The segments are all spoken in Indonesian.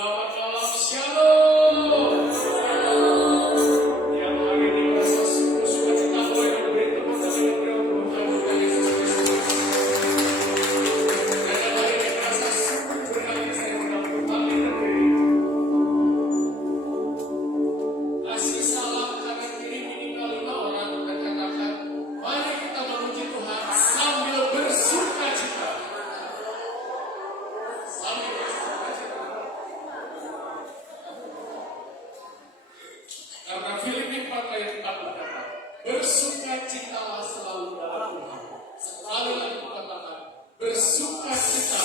Selamat malam, Shalom. Yang hari ini rasa sukacita boleh memberi tepuk tangan yang meriah untuk Tuhan Yesus Kristus. Dan yang hari ini rasa syukur berkali saya mengaku kami negeri. Kasih salam kanan kiri minimal 5 orang dan katakan, mari kita memuji Tuhan sambil bersukacita. Sambil bersukacita. Karena Filipi 4 ayat 4 berkata, bersukacitalah selalu dalam Tuhan. Sekali lagi katakan, bersukacita.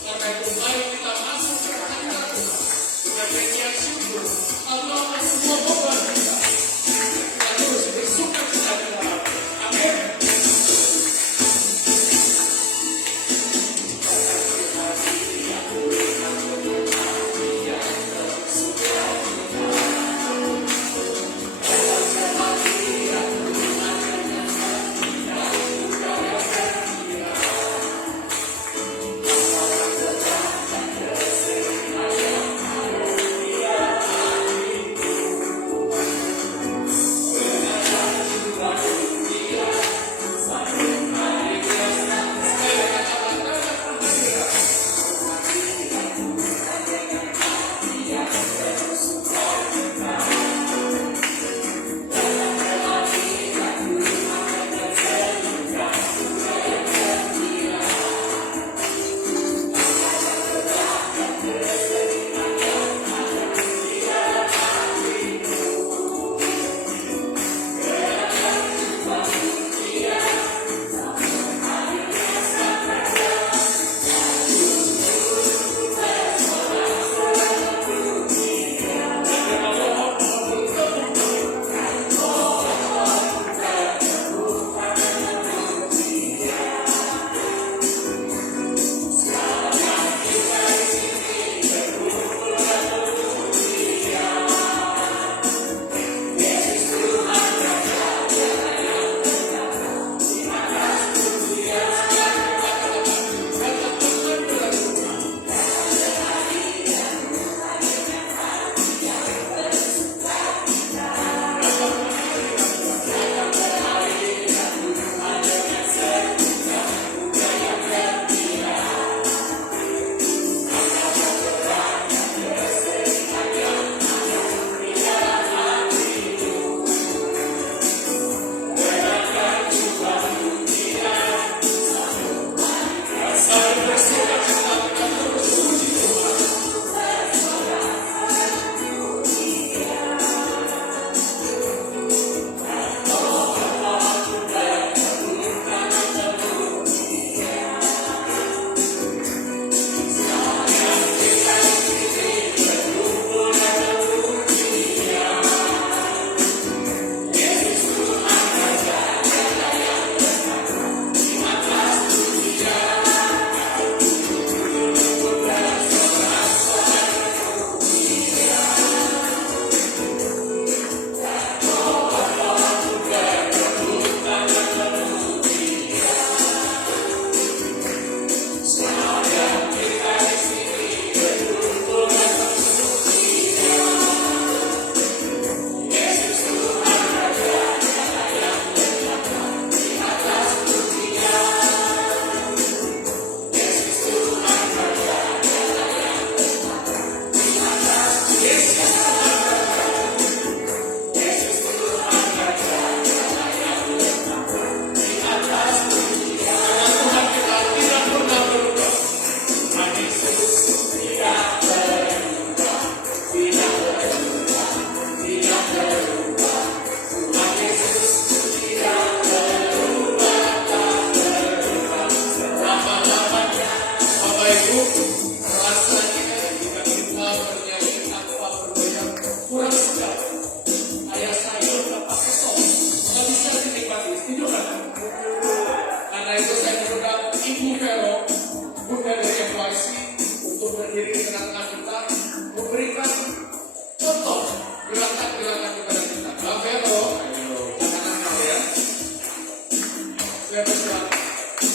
Karena itu mari kita masuk ke hadirat Tuhan dengan nyanyian syukur, Allah semua beban kita. Kita terus bersukacita di dalam. Amin.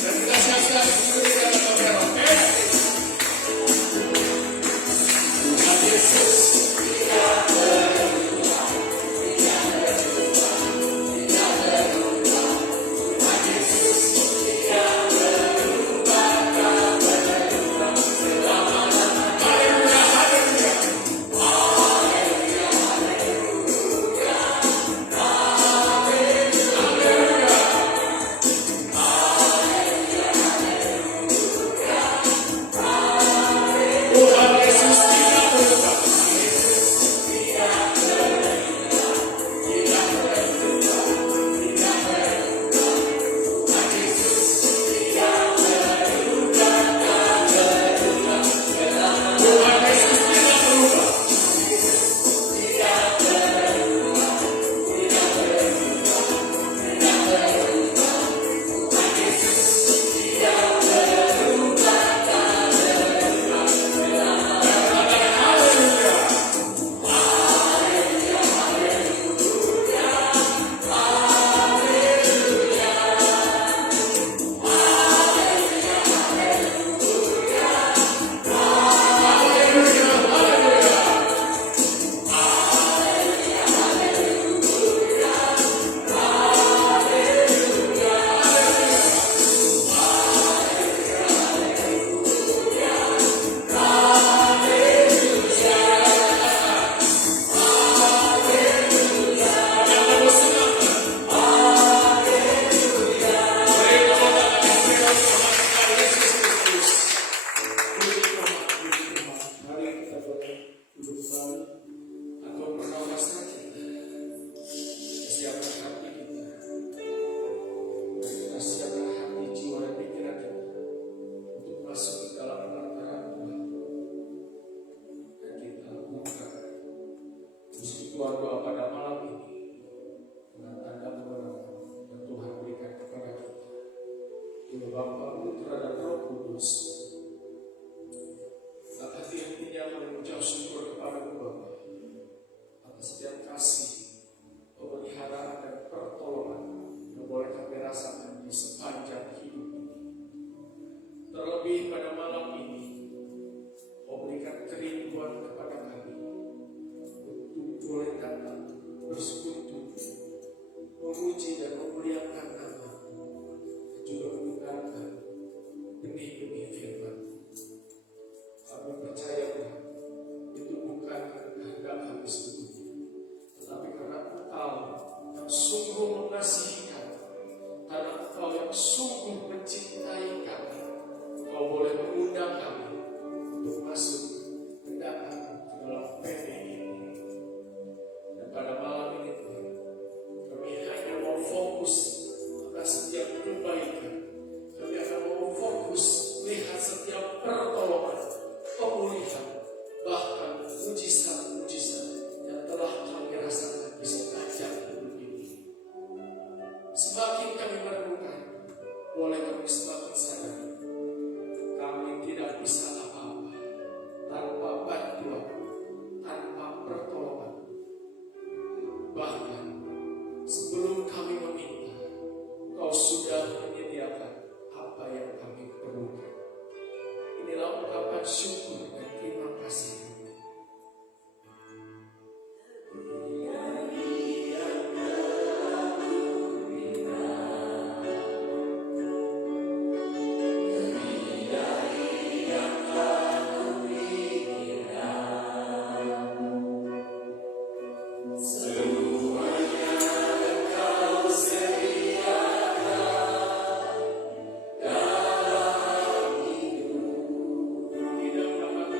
Dan kita siap-siap mengikuti dalam Pak Vero, oke? Bapa, Putra, dan Roh Kudus. Hati-hatinya mengucap syukur kepada Bapa atas setiap kasih, pemeliharaan, dan pertolongan yang boleh kami rasakan di sepanjang hidup ini. Terlebih pada malam ini, Kau berikan kerinduan kepada kami untuk boleh datang bersekutu, memuji dan memuliakan nama-Mu, juga mendengarkan benih-benih firman. Kami percaya itu bukan kehendak kami sendiri, tetapi karena Engkau yang sungguh mengasihi kami, karena Engkau yang sungguh mencintai kami, Kau boleh mengundang kami untuk masuk ke dalam PPI ini. Dan pada malam ini Tuhan, kami hanya mau fokus atas setiap kebaikan. Kami akan mau fokus melihat setiap pertolongan, pemulihan, bahkan mujizat-mujizat yang telah kami rasakan di sepanjang hidup ini. Semakin kami menemukan, boleh kami semakin sadar kami tidak bisa apa-apa tanpa bantuan, tanpa pertolongan. Bahkan sebelum kami meminta, Kau sudah menyediakan apa yang kami perlukan. Inilah ungkapan syukur dan terima kasih. Tidak dapat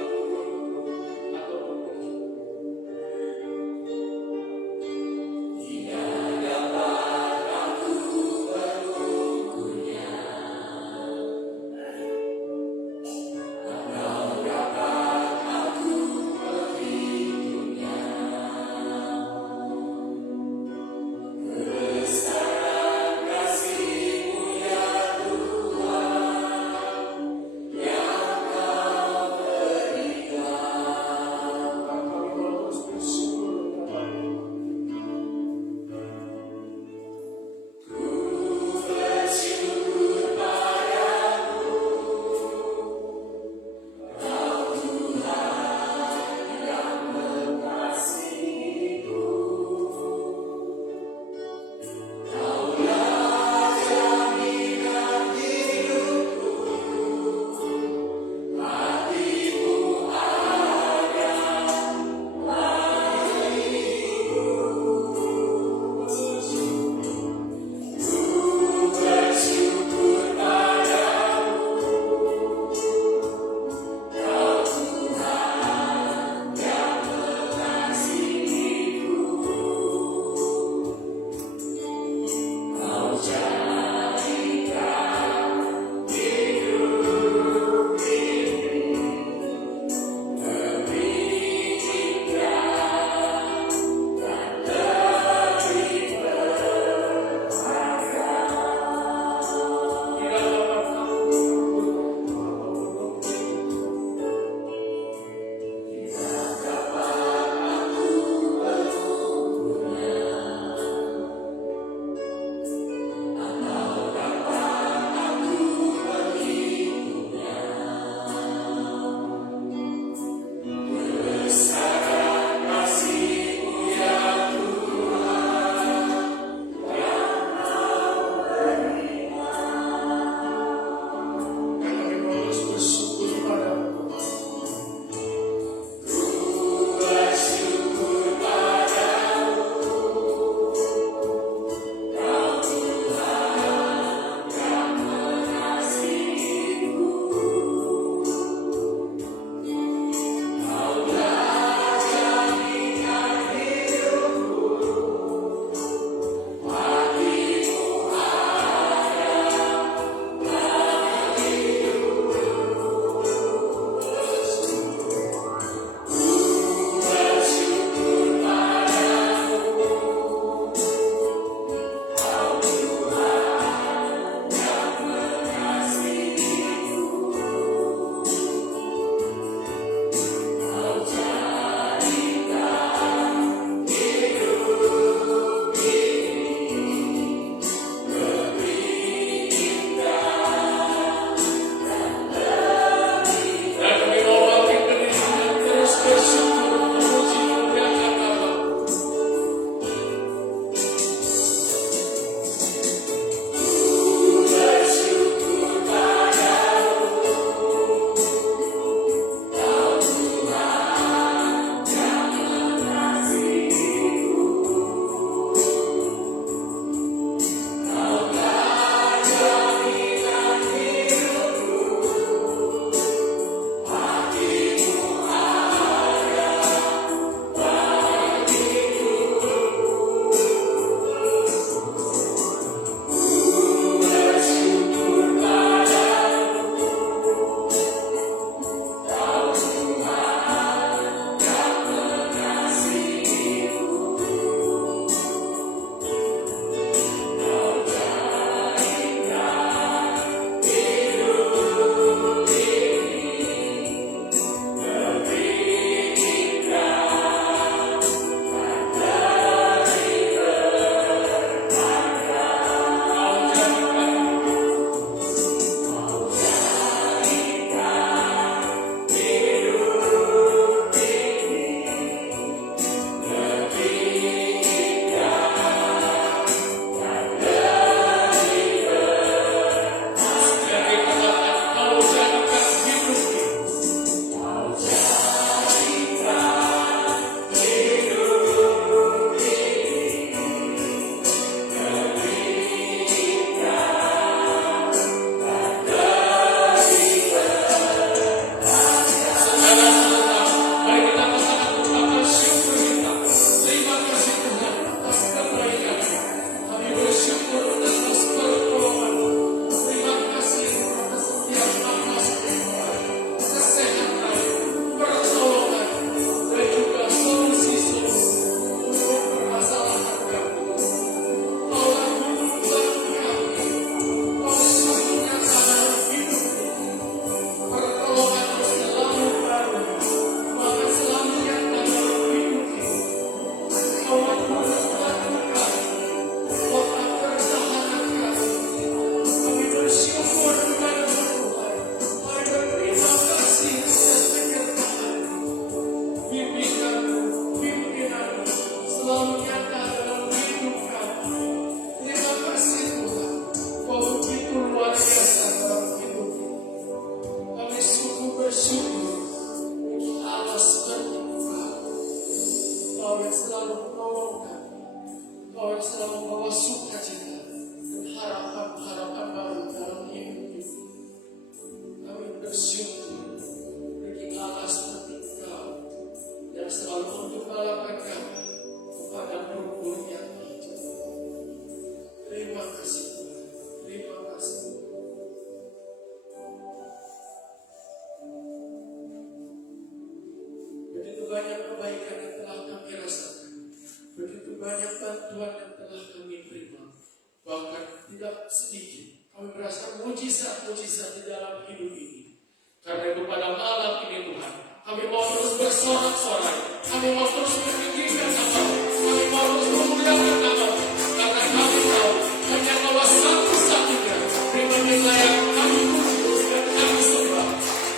mujizat-mujizat di dalam hidup ini. Karena itu pada malam ini Tuhan, kami mau terus bersorak-sorai, kami mau terus meninggikan nama, kami mau terus memuliakan nama, karena kami tahu hanya Engkau satu-satunya yang layak kami puji dan kami sembah.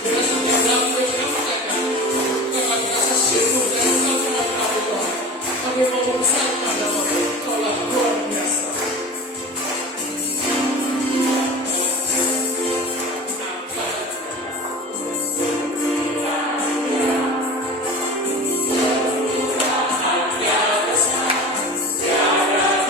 Dengan setiap lagu yang kami katakan, karena rasa syukur dan pengakuan kami Tuhan, kami mau membesarkan nama-Mu, Engkaulah luar biasa. Tiada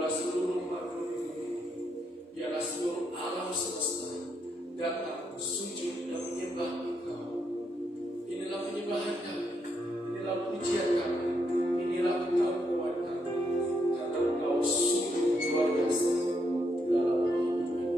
biarlah seluruh makhluk hidup, biarlah seluruh alam semesta datang sujud dan menyembah Engkau. Inilah penyembahan kami, inilah pujian kami, inilah pengakuan kami, karena Engkau sungguh luar biasa dalam hidup ini.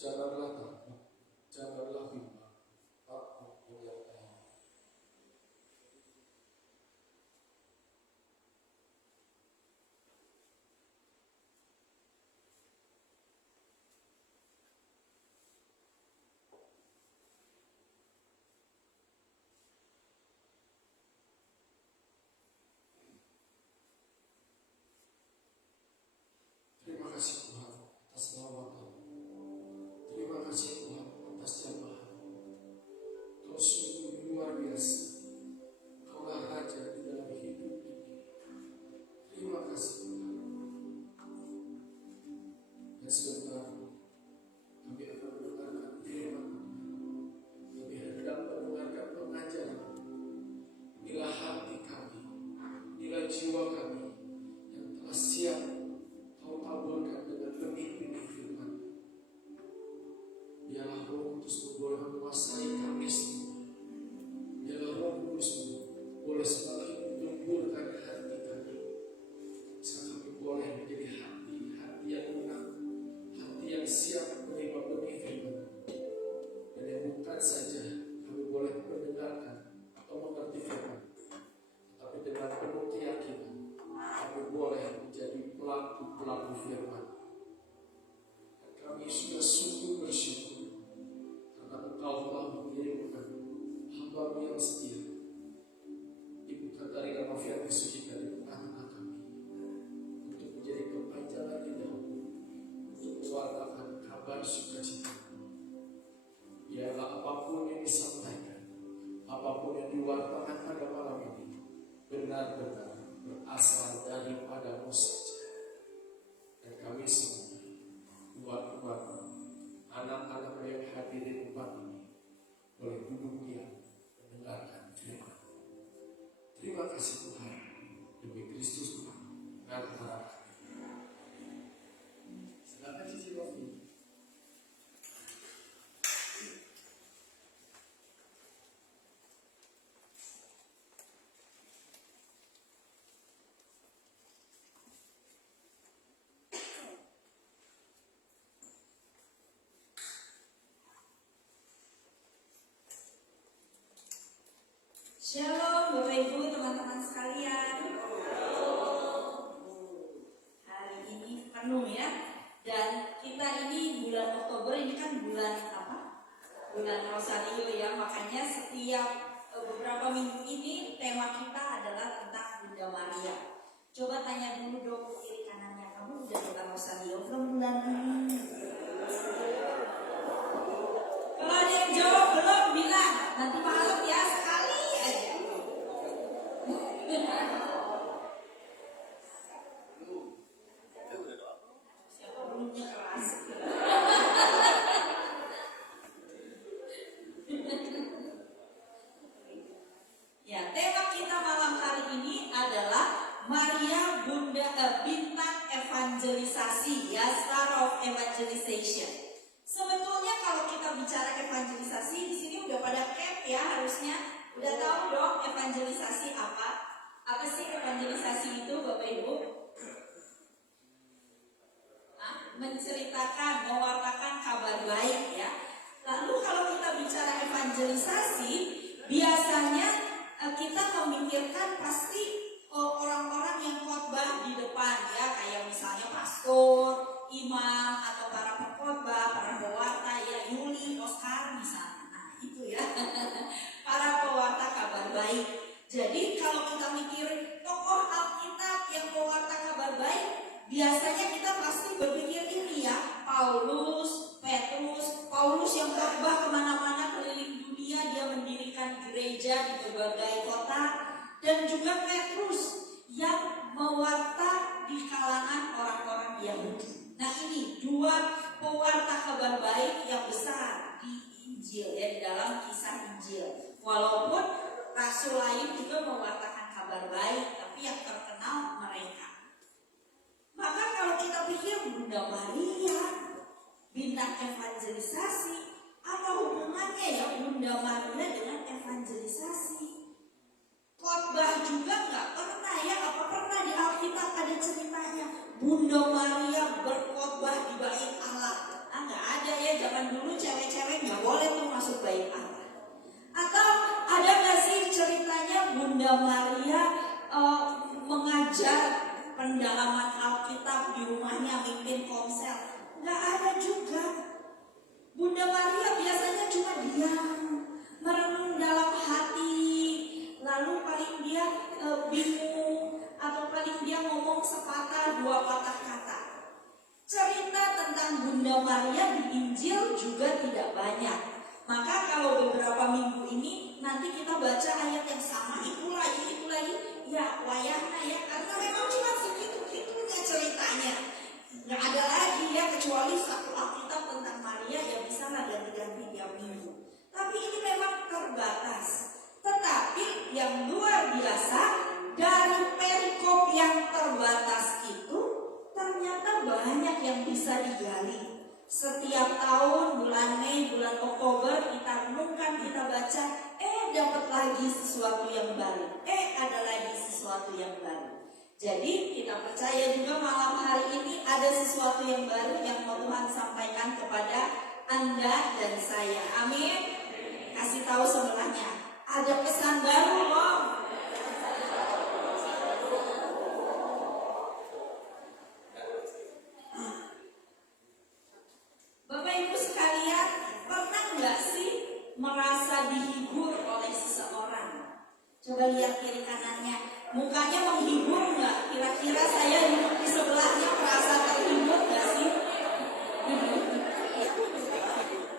Janganlah takut, janganlah bimbang, aku menyertai. Terima kasih Tuhan atas lawatan. Terima kasih Tuhan atas jamaah. Kau sungguh luar biasa. Kaulah Raja di dalam hidup ini. Terima kasih Tuhan. Dan sebentar kami akan mendengarkan firman Tuhan. Kami hendak mendengarkan pengajaran. Inilah hati kami, inilah jiwa kami yang telah siap Kau taburkan dengan benih-benih firman. Biarlah Roh Kudus boleh menguasai kami semua. Biarlah Roh Kudus boleh semakin menyemburkan hati kami. Sehingga kami boleh menjadi hati yang lunak, hati yang siap menerima benih firman. Dan yang bukan saja kami boleh mendengarkan atau mengerti firman, tetapi dengan penuh keyakinan kami boleh menjadi pelaku-pelaku firman. Dan kami sudah sungguh bersyukur karena Engkau telah mengirimkan hamba-Mu yang setia, Ibu Katarina Novianti Sujita di tengah-tengah kami, untuk menjadi kepanjangan lidahmu, untuk mewartakan kabar sukacita. Biarlah apapun yang disampaikan, apapun yang diwartakan pada malam ini, benar-benar berasal daripada-Mu saja. Dan kami semua, umat-umat, anak-anak yang hadir di tempat ini, boleh duduk diam mendengarkan firman. Terima kasih Tuhan, demi Kristus Tuhan, antara kami. Silakan Cici Rofi. Shalom Bapak Ibu, teman-teman sekalian. Hari ini penuh ya. Dan kita ini bulan Oktober ini kan bulan apa? Bulan Rosario ya. Makanya setiap beberapa minggu ini tema kita adalah tentang Bunda Maria. Coba tanya dulu dong kiri kanannya, kamu udah bukan Rosario belum bulan ini? Kalau ada yang jawab belum, bilang nanti malam ya sekali aja. Siapa belumnya keras? Ya, tema kita malam hari ini adalah Maria Bintang Evangelisasi ya, Star of Evangelization. Sebetulnya kalau kita bicara evangelisasi di sini udah pada camp ya, harusnya udah tahu dong evangelisasi apa? Apa sih evangelisasi itu Bapak Ibu? Menceritakan, mewartakan kabar baik ya. Lalu kalau kita bicara evangelisasi, biasanya kita memikirkan pasti orang-orang yang khotbah di depan ya, kayak misalnya pastor, imam, atau para pengkhotbah, para pewarta ya, Yuli, Oscar misalnya. Nah itu ya, para pewarta kabar baik. Jadi kalau kita mikir tokoh Alkitab yang pewarta kabar baik, biasanya kita pasti berpikir ini ya, Paulus, Petrus. Paulus yang khotbah kemana-mana keliling dunia, dia mendirikan gereja di berbagai kota. Dan juga Petrus yang mewarta di kalangan orang-orang Yahudi. Nah ini dua pewarta kabar baik yang besar di Injil ya, di dalam kisah Injil. Walaupun rasul lain juga mewartakan kabar baik, tapi yang terkenal mereka. Maka kalau kita pikir Bunda Maria, bintang evangelisasi, apa hubungannya ya Bunda Maria dengan evangelisasi? Khotbah juga nggak pernah ya, apa pernah di Alkitab ada ceritanya Bunda Maria berkhotbah di bait Allah? Nggak ada ya, zaman Bunda Maria mengajar pendalaman Alkitab di rumahnya, mimpin komsel. Nggak ada juga. Bunda Maria biasanya cuma diam, merenung dalam hati, lalu paling dia bingung, atau paling dia ngomong sepatah dua patah kata. Cerita tentang Bunda Maria di Injil juga tidak banyak. Maka kalau beberapa minggu ini nanti kita baca ayat yang sama itu lagi, ya wayahna ya, karena memang cuma segitu-gitunya ceritanya. Nggak ada lagi ya kecuali satu Alkitab tentang Maria yang bisa ganti-ganti tiap minggu. Tapi ini memang terbatas. Tetapi yang luar biasa, dari perikop yang terbatas itu ternyata banyak yang bisa digali. Setiap tahun bulan Mei, bulan Oktober kita renungkan, kita baca, dapat lagi sesuatu yang baru. Ada lagi sesuatu yang baru. Jadi kita percaya juga malam hari ini ada sesuatu yang baru yang mau Tuhan sampaikan kepada Anda dan saya. Amin. Kasih tahu sebelahnya, ada pesan baru loh. Bapak Ibu sekalian, pernah nggak sih merasa dihibur oleh seseorang? Coba lihat kiri kanannya, mukanya menghibur nggak? Kira-kira saya duduk di sebelahnya merasa terhibur nggak sih?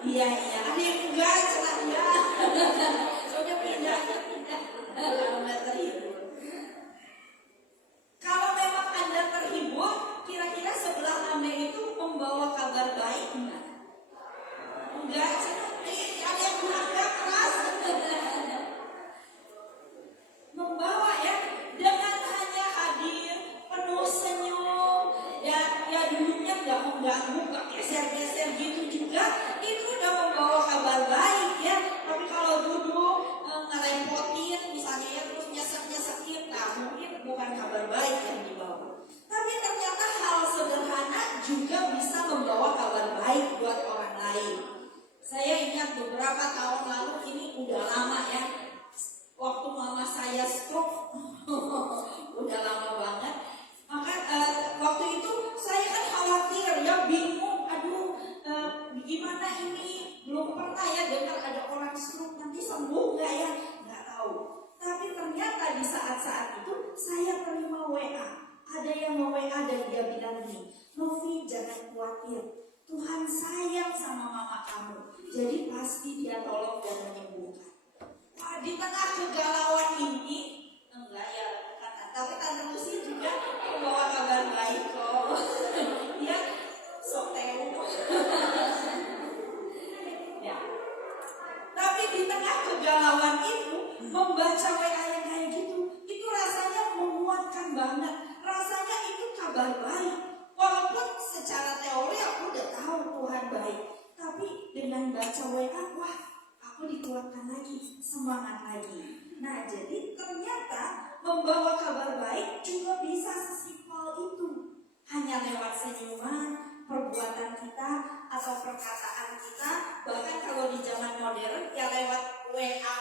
Iya, ada yang enggak, celahnya. Coba pindah. Kalau nggak terhibur. Kalau memang Anda terhibur, kira-kira sebelah Anda itu membawa kabar baik enggak? Enggak, ada yang agak keras. Membawa ya, dengan hanya hadir penuh senyum, ya dulunya nggak geser-geser gitu juga, itu udah membawa kabar baik ya. Tapi kalau duduk ngerepotin misalnya ya, terus nyesek-nyesekin, nah mungkin bukan kabar baik yang dibawa. Tapi ternyata hal sederhana juga bisa membawa kabar baik buat orang lain. Saya ingat beberapa tahun lalu, ini udah lama ya, waktu mama saya stroke, udah lama banget. Maka waktu itu saya kan khawatir ya, bingung, gimana ini, belum pernah ya dengar ada orang stroke, nanti sembuh nggak ya, nggak tahu. Tapi ternyata di saat-saat itu saya terima WA, ada yang WA dan dia bilang nih, Novi jangan khawatir, Tuhan sayang sama mama kamu, jadi pasti dia tolong dan menyembuhkan. Di tengah kegalauan ini, enggak ya, tapi Tante Lucy juga membawa kabar baik kok. Ya, sok tahu. Ya. Tapi di tengah kegalauan itu, membaca WA yang kayak gitu, itu rasanya menguatkan banget. Rasanya itu kabar baik. Walaupun secara teori aku udah tahu Tuhan baik, tapi dengan baca WA, wah, aku dikuatkan lagi, semangat lagi. Nah, jadi ternyata membawa kabar baik juga bisa sesimpel itu. Hanya lewat senyuman, perbuatan kita, atau perkataan kita. Bahkan kalau di zaman modern, ya lewat WA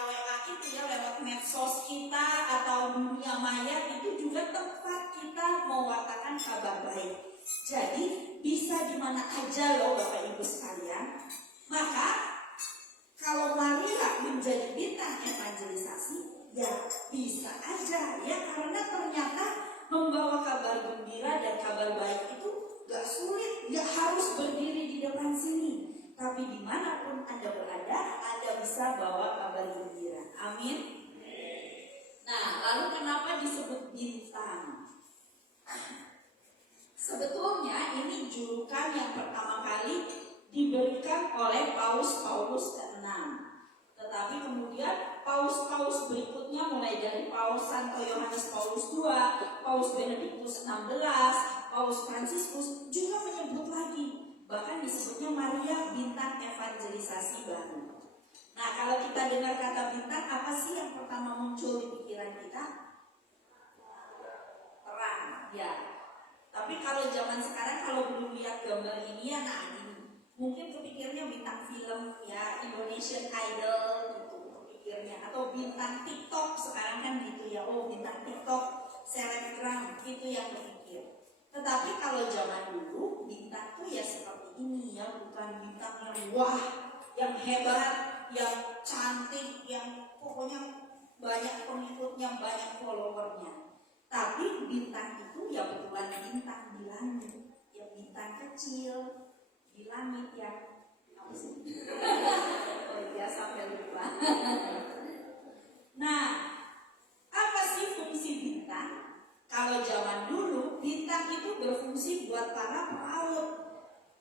itu ya, lewat medsos kita atau dunia maya, itu juga tempat kita mewartakan kabar baik. Jadi bisa di mana aja loh Bapak Ibu sekalian. Maka kalau Maria menjadi bintang evangelisasi, ya bisa aja ya, karena ternyata membawa kabar gembira dan kabar baik itu gak sulit, gak harus berdiri di depan sini. Tapi dimanapun Anda berada, Anda bisa bawa kabar gembira. Amin. Nah, lalu kenapa disebut bintang? Sebetulnya ini julukan yang pertama kali diberikan oleh Paus ke-6. Tetapi kemudian Paus berikutnya, mulai dari Paus Santo Yohanes Paulus II, Paus Benediktus XVI, Paus Fransiskus juga menyebut lagi. Bahkan disebutnya Maria bintang evangelisasi baru. Nah, kalau kita dengar kata bintang, apa sih yang pertama muncul di pikiran kita? Terang, ya. Tapi kalau zaman sekarang, kalau belum lihat gambar ini ya, nah ini mungkin kepikirnya bintang film ya, Indonesian Idol gitu kepikirnya, atau bintang TikTok sekarang kan gitu ya ya, oh bintang TikTok, selebgram, itu yang berpikir. Tetapi kalau zaman dulu bintang tuh ya seperti ini ya, bukan bintang yang wah, yang hebat, yang cantik, yang pokoknya banyak pengikutnya, banyak followernya. Tapi bintang itu ya betulan bintang di langit, ya bintang kecil di langit yang apa sih? Oh iya, sampai lupa. Nah, apa sih fungsi bintang? Kalau zaman dulu bintang itu berfungsi buat para pelaut.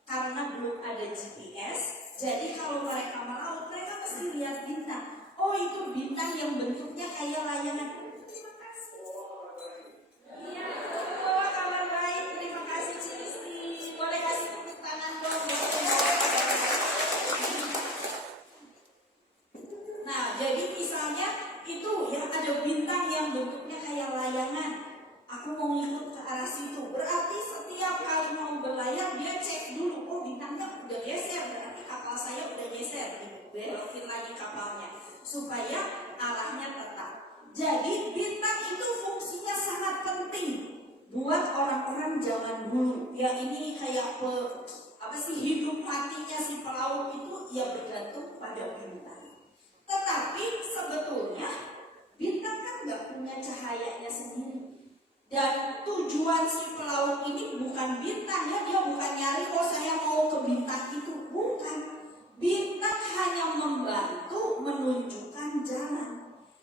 Karena belum ada GPS, jadi kalau mereka melaut, mereka pasti lihat bintang. Oh, itu bintang yang bentuknya kayak layangan. Terima kasih. Iya, oh, kabar baik. Terima kasih Cisti. Boleh kasih tepuk tangan dong. Nah, jadi misalnya itu ya ada bintang yang bentuknya kayak layangan. Aku mau ngikut ke arah situ. Berarti setiap kali mau berlayar dia cek dulu. Oh, bintangnya udah geser. Berarti kapal saya udah geser. Belokin lagi kapalnya supaya arahnya tetap. Jadi bintang itu fungsinya sangat penting buat orang-orang zaman dulu. Ya ini kayak apa sih, hidup matinya si pelaut itu ya bergantung pada bintang. Tetapi sebetulnya bintang kan nggak punya cahayanya sendiri. Dan tujuan si pelaut ini bukan bintang ya, dia bukan nyari oh saya mau ke bintang itu, bukan. Bintang hanya membantu menunjukkan jalan.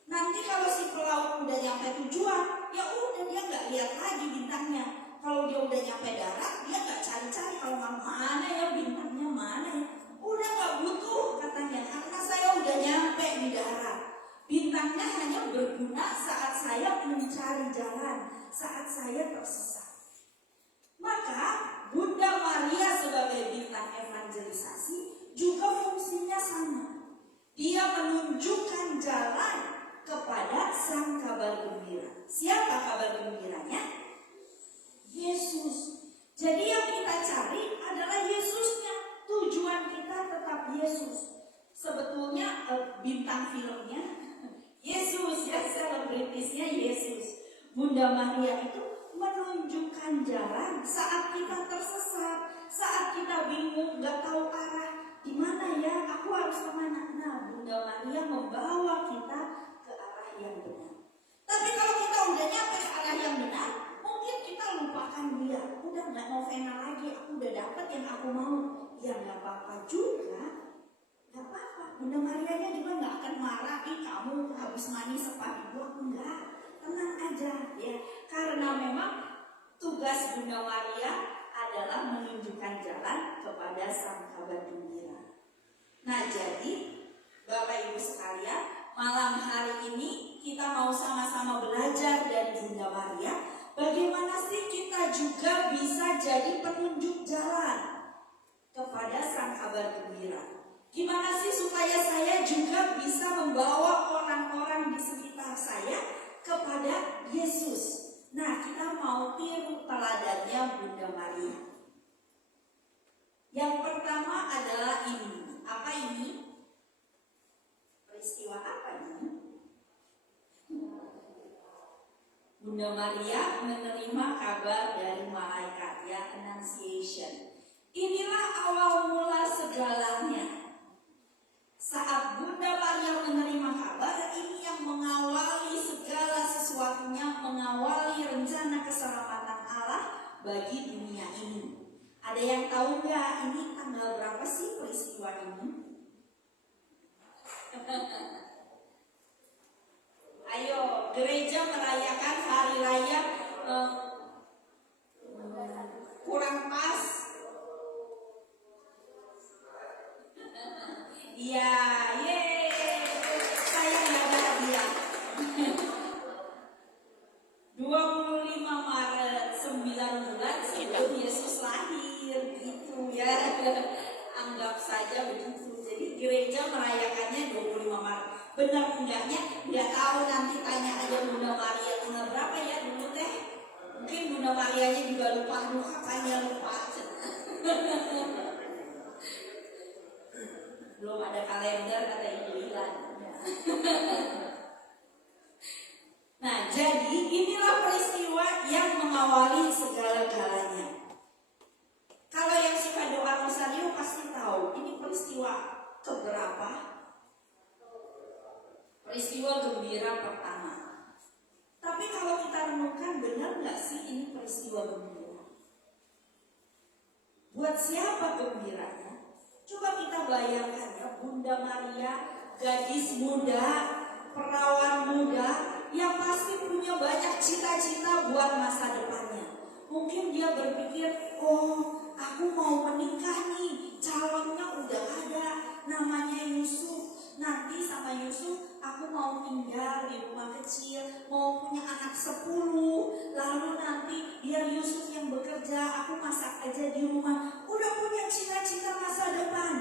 Nanti kalau si pelaut udah nyampe tujuan, ya udah dia nggak lihat lagi bintangnya. Kalau dia udah nyampe darat, dia nggak cari-cari kalau mana ya bintangnya mana ya. Udah nggak butuh katanya, karena saya udah nyampe di darat. Bintangnya hanya berguna saat saya mencari jalan, saat saya tersesat. Maka Bunda Maria sebagai bintang evangelisasi juga fungsinya sama. Dia menunjukkan jalan kepada sang kabar gembira. Siapa kabar gembiranya? Yesus. Jadi yang kita cari adalah Yesusnya. Tujuan kita tetap Yesus. Sebetulnya bintang filmnya Yesus ya, selebritisnya Yesus. Bunda Maria itu menunjukkan jalan saat kita tersesat, saat kita bingung, nggak tahu arah di mana ya, aku harus kemana. Nah, Bunda Maria membawa kita ke arah yang benar. Tapi kalau kita udah nyampe ke arah yang benar, mungkin kita lupakan dia. Udah nggak novena lagi, aku udah dapat yang aku mau. Ya nggak apa-apa juga. Gak apa-apa, Bunda Marianya juga gak akan marah, kamu habis mandi sepat ibu, aku enggak. Tenang aja ya, karena memang tugas Bunda Maria adalah menunjukkan jalan kepada sang kabar gembira. Nah jadi Bapak Ibu sekalian, malam hari ini kita mau sama-sama belajar dari Bunda Maria. Bagaimana sih kita juga bisa jadi penunjuk jalan kepada sang kabar gembira. Gimana sih supaya saya juga bisa membawa orang-orang di sekitar saya kepada Yesus? Nah, kita mau tiru teladannya Bunda Maria. Yang pertama adalah ini. Apa ini? Peristiwa apa ini? Bunda Maria menerima kabar dari malaikat, ya, Annunciation. Inilah awal mula segalanya. Saat Bunda Maria menerima kabar, ini yang mengawali segala sesuatunya, mengawali rencana keselamatan Allah bagi dunia ini. Ada yang tahu nggak ini tanggal berapa sih peristiwa ini? Ayo, gereja merayakan hari raya kurang pas. Iya, yeay, saya nggak ada hadiah. 25 Maret, 9 bulan sebelum Yesus lahir, gitu ya. Anggap saja begitu. Jadi gereja merayakannya 25 Maret. Benar enggaknya? Nggak tahu, nanti tanya aja Bunda Maria tanggal berapa ya dulu teh. Mungkin Bunda Marianya juga lupa, kapannya lupa. Belum ada kalender kata Ibu Ilan. Nah, keberapa? Peristiwa gembira pertama. Tapi kalau kita renungkan, benar nggak sih ini peristiwa gembira? Buat siapa gembiranya? Coba kita bayangkan ya, Bunda Maria, gadis muda, perawan muda, yang pasti punya banyak cita-cita buat masa depannya. Mungkin dia berpikir, oh aku mau menikah nih, calonnya udah ada, namanya Yusuf. Nanti sama Yusuf aku mau tinggal di rumah kecil, mau punya anak 10. Lalu nanti biar Yusuf yang bekerja, aku masak aja di rumah. Udah punya cita-cita masa depan.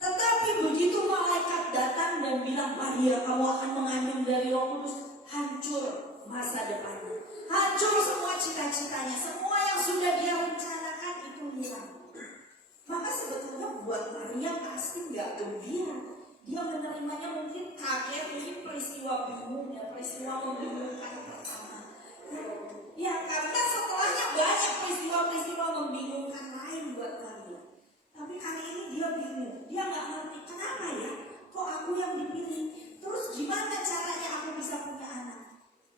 Tetapi begitu malaikat datang dan bilang, Maria, kamu akan mengandung dari Roh Kudus, hancur masa depannya. Hancur semua cita-citanya, semua yang sudah dia rencanakan itu hilang. Maka sebetulnya buat Maria pasti nggak gembira. Dia menerimanya mungkin kaget, mungkin peristiwa bingung ya, peristiwa membingungkan pertama. Ya karena setelahnya banyak peristiwa-peristiwa membingungkan lain buat Maria. Tapi kali ini dia bingung, dia nggak ngerti kenapa ya, kok aku yang dipilih. Terus gimana caranya aku bisa punya anak?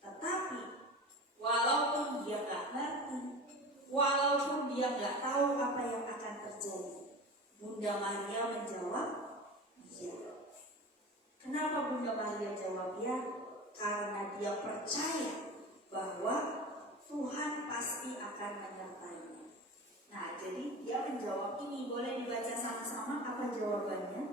Tetapi walaupun dia nggak ngerti, walaupun dia nggak tahu apa yang akan terjadi, Bunda Maria menjawab, iya. Kenapa Bunda Maria jawab ya? Karena dia percaya bahwa Tuhan pasti akan menyertainya. Nah, jadi dia menjawab ini. Boleh dibaca sama-sama apa jawabannya?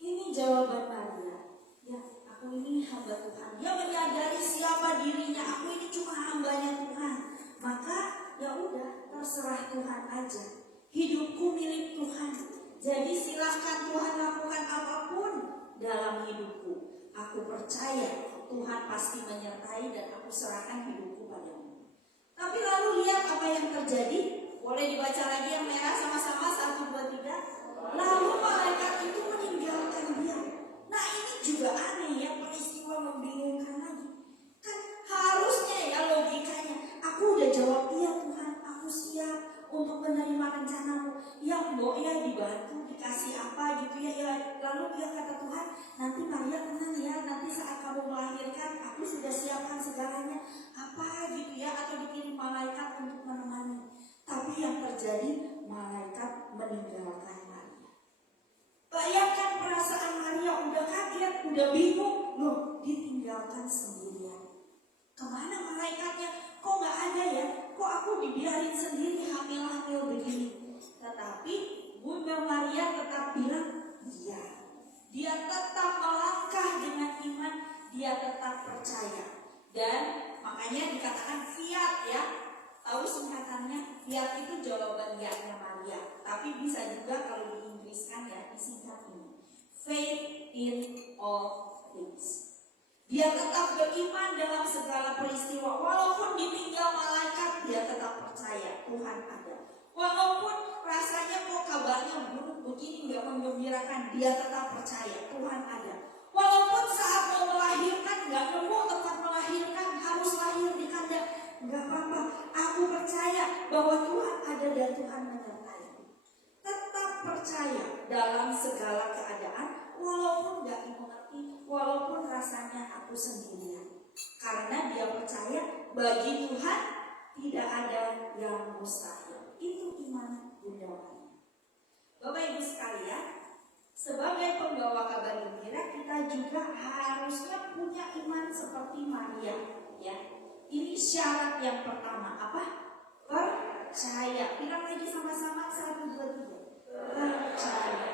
Ini jawaban Maria. Ya, aku ini hamba Tuhan. Dia menyadari siapa dirinya. Aku ini cuma hambanya Tuhan. Maka ya udah, terserah Tuhan aja. Hidupku milik Tuhan. Jadi silahkan Tuhan lakukan apapun dalam hidupku. Aku percaya Tuhan pasti menyertai dan aku serahkan hidupku padamu. Tapi lalu lihat apa yang terjadi. Boleh dibaca lagi yang merah sama-sama 1, 2, 3. Lalu malaikat itu meninggalkan dia. Nah ini juga aneh ya, peristiwa membingungkan lagi. Kan harusnya ya logikanya, aku udah jawab iya Tuhan, aku siap untuk menerima rencanamu. Ya mbok ya dibantu, dikasih apa gitu ya. Lalu dia kata Tuhan, nanti Maria tenang ya, nanti saat kamu melahirkan aku sudah siapkan segalanya. Apa gitu ya, atau dikirim malaikat untuk menemani. Tapi yang terjadi, malaikat meninggalkan Maria. Bayangkan perasaan Maria, udah kaget, udah bingung, loh ditinggalkan sendirian. Kemana malaikatnya? Kok gak ada ya? Kok aku dibiarin sendiri hamil-hamil begini? Tetapi Bunda Maria tetap bilang iya. Dia tetap melangkah dengan iman, dia tetap percaya. Dan makanya dikatakan fiat ya. Tahu singkatannya? Fiat itu jawaban ya-nya Maria. Tapi bisa juga kalau diinggriskan ya, disingkat ini. Faith in all things. Dia tetap beriman dalam segala peristiwa. Walaupun ditinggal malaikat, dia tetap percaya Tuhan ada. Walaupun rasanya kok kabarnya buruk begini gak menggembirakan, dia tetap percaya Tuhan ada. Walaupun saat mau melahirkan gak nemu tempat melahirkan, harus lahir di kandang, gak apa-apa. Aku percaya bahwa Tuhan ada dan Tuhan menyertai. Tetap percaya dalam segala keadaan, walaupun gak dimengerti, walaupun rasanya aku sendirian. Karena dia percaya bagi Tuhan tidak ada yang mustahil. Itu iman Bunda Maria. Bapak Ibu sekalian, sebagai pembawa kabar gembira, kita juga harusnya punya iman seperti Maria. Ya, ini syarat yang pertama apa? Percaya. Bilang lagi sama-sama 1, 2, 3. Percaya.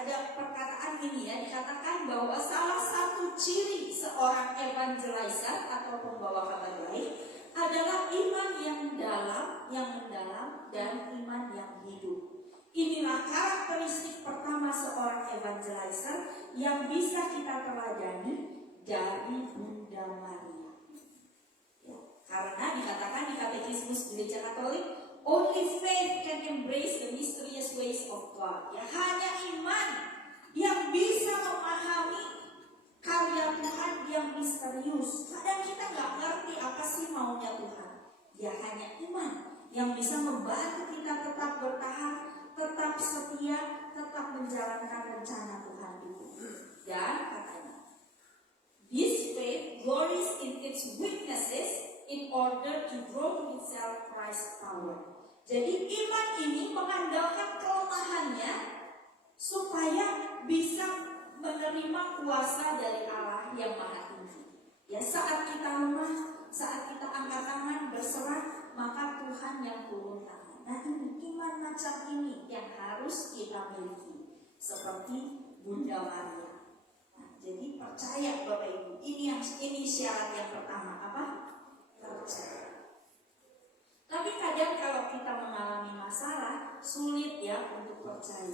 Ada perkataan ini ya, dikatakan bahwa salah satu ciri seorang evangelizer atau pembawa kabar baik adalah iman yang mendalam dan iman yang hidup. Inilah karakteristik pertama seorang evangelizer yang bisa kita teladani dari Bunda Maria. Ya, karena dikatakan di Katekismus Gereja Katolik, only faith can embrace the mysterious ways of God. Ya, hanya iman yang bisa memahami self Christ power. Jadi iman ini mengandalkan kelemahannya supaya bisa menerima kuasa dari Allah yang Maha Tinggi. Ya, saat kita lemah, saat kita angkat tangan berserah, maka Tuhan yang turun tangan. Nah, ini iman macam ini yang harus kita miliki, seperti Bunda Maria. Nah, jadi percaya Bapak Ibu, ini syarat yang pertama, apa? Percaya. Tapi kadang kalau kita mengalami masalah, sulit ya untuk percaya.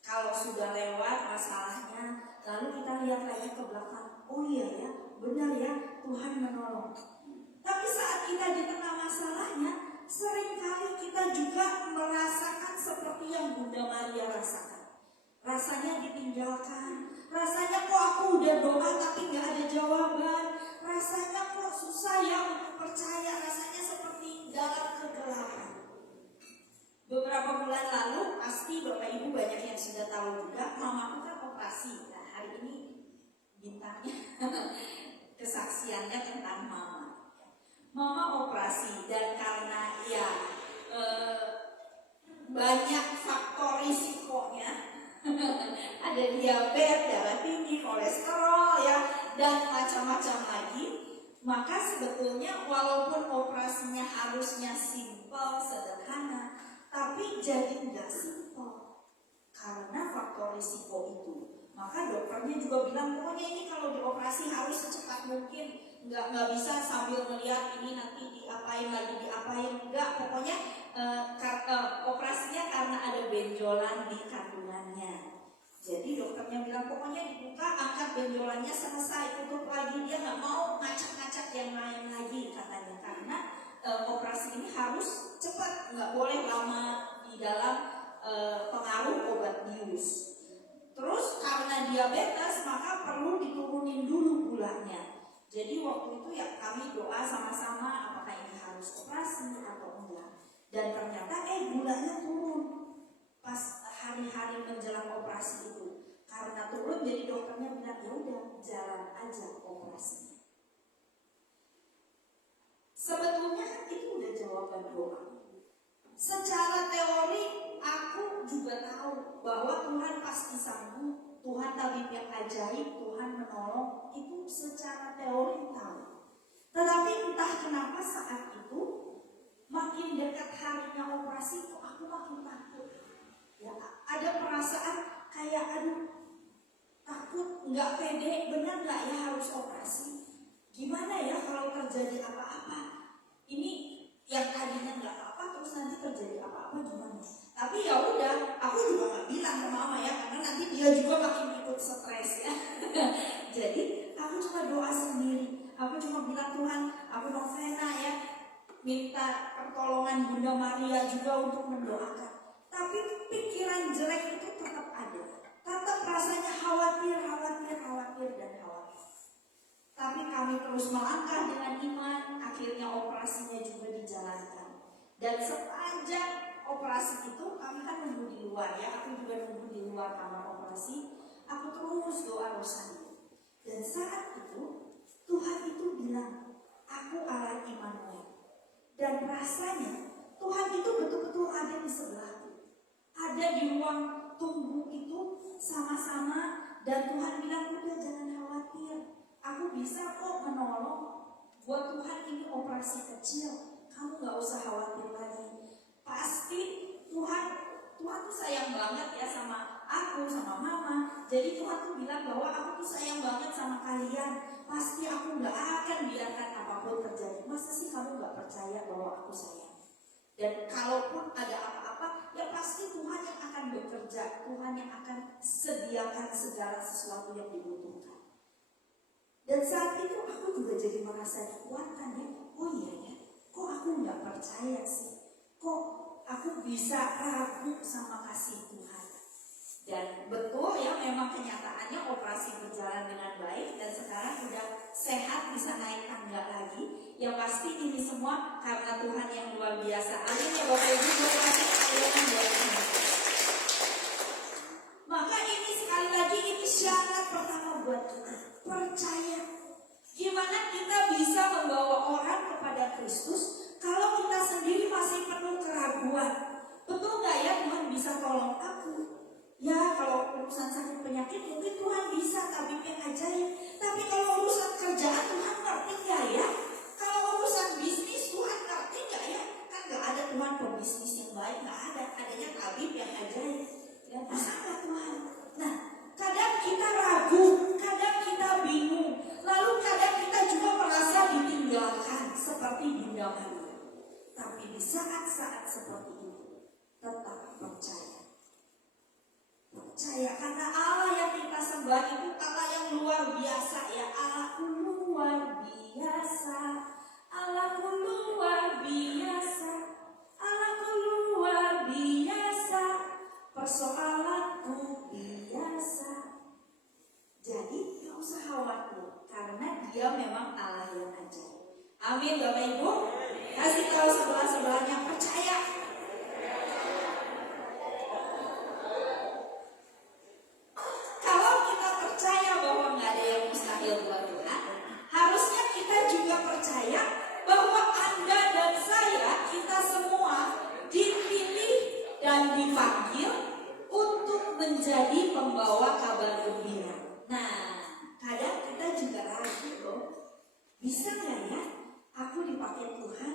Kalau sudah lewat masalahnya, lalu kita lihat lagi ke belakang, oh iya ya, benar ya, Tuhan menolong. Tapi saat kita di tengah masalahnya, seringkali kita juga merasakan seperti yang Bunda Maria rasakan. Rasanya ditinggalkan, rasanya kok aku udah doa tapi gak ada jawaban, rasanya kok susah ya untuk percaya, rasanya seperti dalam kegelapan. Beberapa bulan lalu, pasti Bapak Ibu banyak yang sudah tahu juga, mamaku kan operasi. Nah, hari ini bintangnya kesaksiannya tentang mama. Mama operasi, dan karena ya banyak faktor risikonya, ada diabetes, darah tinggi, kolesterol ya, dan macam-macam lagi. Maka sebetulnya walaupun operasinya harusnya simpel, sederhana, tapi jadi tidak simpel karena faktor risiko itu. Maka dokternya juga bilang, pokoknya ini kalau dioperasi harus secepat mungkin, nggak bisa sambil melihat ini nanti diapain lagi, enggak, pokoknya operasinya karena ada benjolan di kandungannya. Jadi dokternya bilang pokoknya dibuka, angkat benjolannya, selesai, tutup lagi. Dia nggak mau ngacak-ngacak yang lain lagi katanya, karena operasi ini harus cepat, nggak boleh lama di dalam pengaruh obat bius. Terus karena diabetes maka perlu diturunin dulu gulanya. Jadi waktu itu ya kami doa sama-sama apakah ini harus operasi atau enggak. Dan ternyata gulanya turun pas hari-hari menjelang operasi itu. Karena turun, jadi dokternya bilang ya udah jalan aja operasinya. Sebetulnya itu udah jawaban doa. Secara teori aku juga tahu bahwa Tuhan pasti sanggup, Tuhan tabib yang ajaib, Tuhan menolong, itu secara teori tahu. Tetapi entah kenapa saat itu makin dekat harinya operasi kok aku makin takut. Ya, ada perasaan kayak aduh takut, nggak pede, benar nggak ya harus operasi? Gimana ya kalau terjadi apa-apa? Ini yang tadinya nggak apa-apa terus nanti terjadi apa-apa gimana? Tapi ya udah, aku juga nggak bilang ke mama ya, karena nanti dia juga makin ikut stres ya. Jadi aku cuma doa sendiri. Aku cuma bilang Tuhan, aku novena ya, minta pertolongan Bunda Maria juga untuk mendoakan. Tapi pikiran jelek itu tetap ada. Tetap rasanya khawatir. Tapi kami terus melangkah dengan iman, akhirnya operasinya juga dijalankan. Dan sepanjang operasi itu, kami kan nunggu di luar ya, aku juga nunggu di luar kamar operasi, aku terus doa rosario. Dan saat itu, Tuhan itu bilang, aku Allah Immanuel. Dan rasanya, Tuhan itu betul-betul ada di sebelahku. Ada di ruang tunggu itu sama-sama, dan Tuhan bilang, udah jangan khawatir. Aku bisa kok menolong. Buat Tuhan ini operasi kecil, kamu gak usah khawatir lagi. Pasti Tuhan tuh sayang banget ya sama aku, sama mama. Jadi Tuhan tuh bilang bahwa aku tuh sayang banget sama kalian. Pasti aku gak akan biarkan apapun terjadi. Masa sih kamu gak percaya bahwa aku sayang? Dan kalaupun ada apa-apa, ya pasti Tuhan yang akan bekerja. Tuhan yang akan sediakan segala sesuatu yang dibutuhkan. Dan saat itu aku juga jadi merasa dikuatkan ya. Oh iya ya, kok aku gak percaya sih? Kok aku bisa ragu sama kasih Tuhan? Dan betul ya, memang kenyataannya operasi berjalan dengan baik. Dan sekarang udah sehat, bisa naik tangga lagi. Ya pasti ini semua karena Tuhan yang luar biasa. Amin ya Bapak Ibu, kasih pertolongan buat Tuhan. Maka ini sekali lagi, ini syarat pertama buat kita. Percaya. Gimana kita bisa membawa orang kepada Kristus Kalau kita sendiri masih penuh keraguan, betul nggak ya Tuhan bisa tolong aku? Ya kalau urusan sakit penyakit mungkin Tuhan bisa tabib yang ajaib. Tapi kalau urusan kerjaan Tuhan ngerti nggak ya? Kalau urusan bisnis Tuhan ngerti nggak ya? Kan nggak ada Tuhan pebisnis yang baik, nggak ada. Adanya tabib yang ajaib. Ya bisa nggak Tuhan? Nah, kadang kita ragu, kadang kita bingung, lalu kadang kita juga merasa ditinggalkan seperti Bunda Maria. Tapi di saat-saat seperti itu, tetap percaya. Percaya karena Allah yang kita sembah itu Allah yang luar biasa ya. Allahku luar biasa, Allahku luar biasa, Allahku luar biasa, persoalanku biasa. Jadi gak usah khawatir karena dia memang Allah yang ajaib. Amin Bapak Ibu. Kasih tahu sebelah-sebelahnya percaya. Kalau kita percaya bahwa nggak ada yang mustahil buat Tuhan, harusnya kita juga percaya bahwa Anda dan saya, kita semua dipilih dan dipanggil untuk menjadi pembawa kabar gembira. Nah, kadang kita juga ragu loh. Bisa nggak ya aku dipakai Tuhan?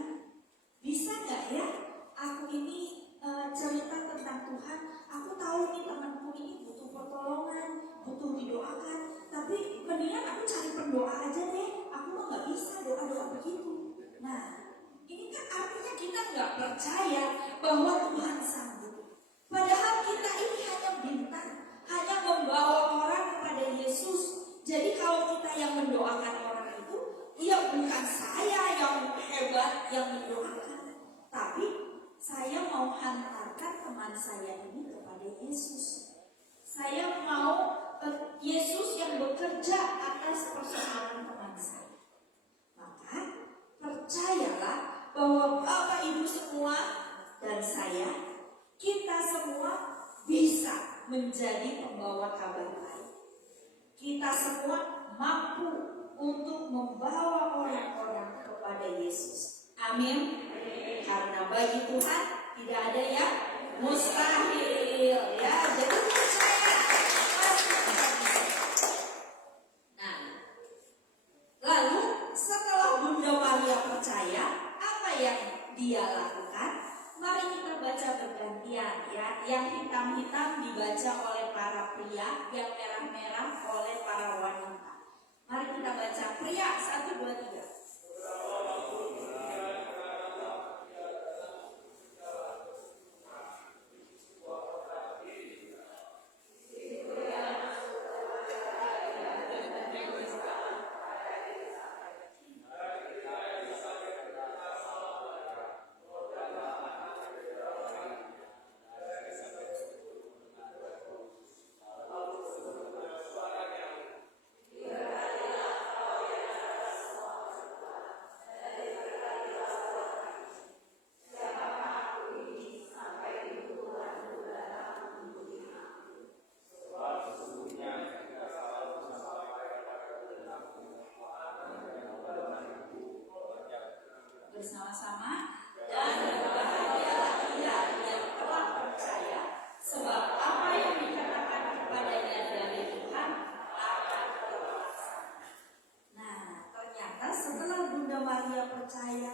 Bisa nggak ya aku ini cerita tentang Tuhan? Aku tahu nih temanku ini butuh pertolongan, butuh didoakan. Tapi mendingan aku cari pendoa aja deh. Aku mah nggak bisa doa-doa begitu. Nah, ini kan artinya kita nggak percaya bahwa Tuhan sanggup. Padahal kita ini hanya bintang, hanya membawa orang kepada Yesus. Jadi kalau kita yang mendoakan orang itu, ya bukan saya yang hebat yang mendoakan, tapi saya mau hantarkan teman saya ini kepada Yesus. Saya mau Yesus yang bekerja atas persoalan teman saya. Maka percayalah bahwa Bapak Ibu semua dan saya, kita semua bisa menjadi pembawa kabar baik. Kita semua mampu untuk membawa orang-orang kepada Yesus. Amin. Karena bagi Tuhan tidak ada yang mustahil. Ya, jadi percaya pasti kita bisa. Nah, lalu setelah Bunda Maria percaya, apa yang dia lakukan? Mari kita baca bergantian ya. Yang hitam-hitam dibaca oleh para pria, yang merah-merah oleh para wanita. Mari kita baca pria 1, 2, 3. Bersama-sama dan berbahagialah ia yang telah percaya, sebab apa yang dikatakan kepadanya dari Tuhan akan terlaksana. Nah, ternyata setelah Bunda Maria percaya,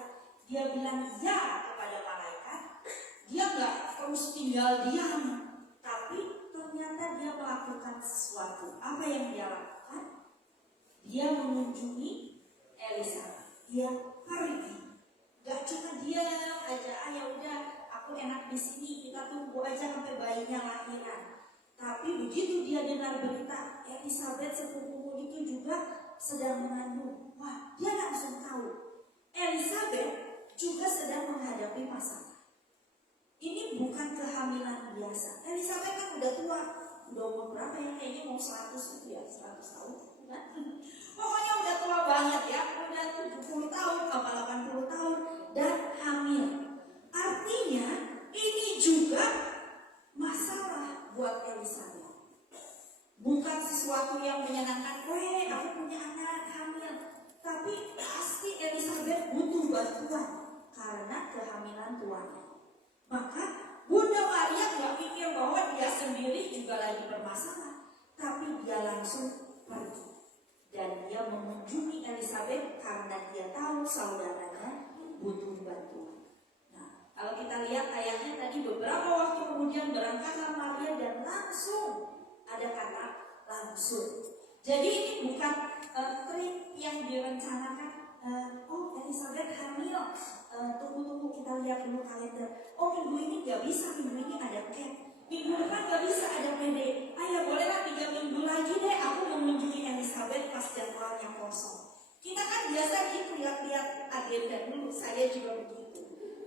dia bilang ya kepada malaikat. Dia nggak terus tinggal diam, tapi ternyata dia melakukan sesuatu. Apa yang dia lakukan? Dia mengunjungi Elisabet. Dia pergi. Gak cuma dia aja, ya udah aku enak di sini, kita tunggu aja sampai bayinya lahiran. Tapi begitu dia dengar berita Elisabet sepupumu itu juga sedang mengandung, wah dia langsung tahu Elisabet juga sedang menghadapi masalah. Ini bukan kehamilan biasa. Elisabet kan udah tua, udah umur berapa ya? Kayaknya mau 100 gitu ya, 100 tahun. Pokoknya udah tua banget ya, udah 70 tahun, 80 tahun dan hamil. Artinya ini juga masalah buat Elisabet. Bukan sesuatu yang menyenangkan, aku punya anak hamil. Tapi pasti Elisabet butuh bantuan. karena kehamilan tuannya. Maka Bunda Maria gak pikir bahwa dia sendiri juga lagi bermasalah, tapi dia langsung pergi dan dia mengunjungi Elizabeth karena dia tahu saudaranya butuh bantuan. Nah, kalau kita lihat ayatnya tadi, beberapa waktu kemudian berangkatlah Maria dan langsung, ada kata langsung. Jadi ini bukan trip yang direncanakan. Oh, Elizabeth hamil. Tunggu kita lihat dulu kalender. Oh, minggu ini gak bisa, minggu ini ada camp. Minggu depan gak bisa, ada PD. Ya bolehlah 3 minggu lagi deh aku mengunjungi Elizabeth pas jadwalnya kosong. Kita kan biasa gitu, lihat-lihat agenda dulu. Saya juga begitu.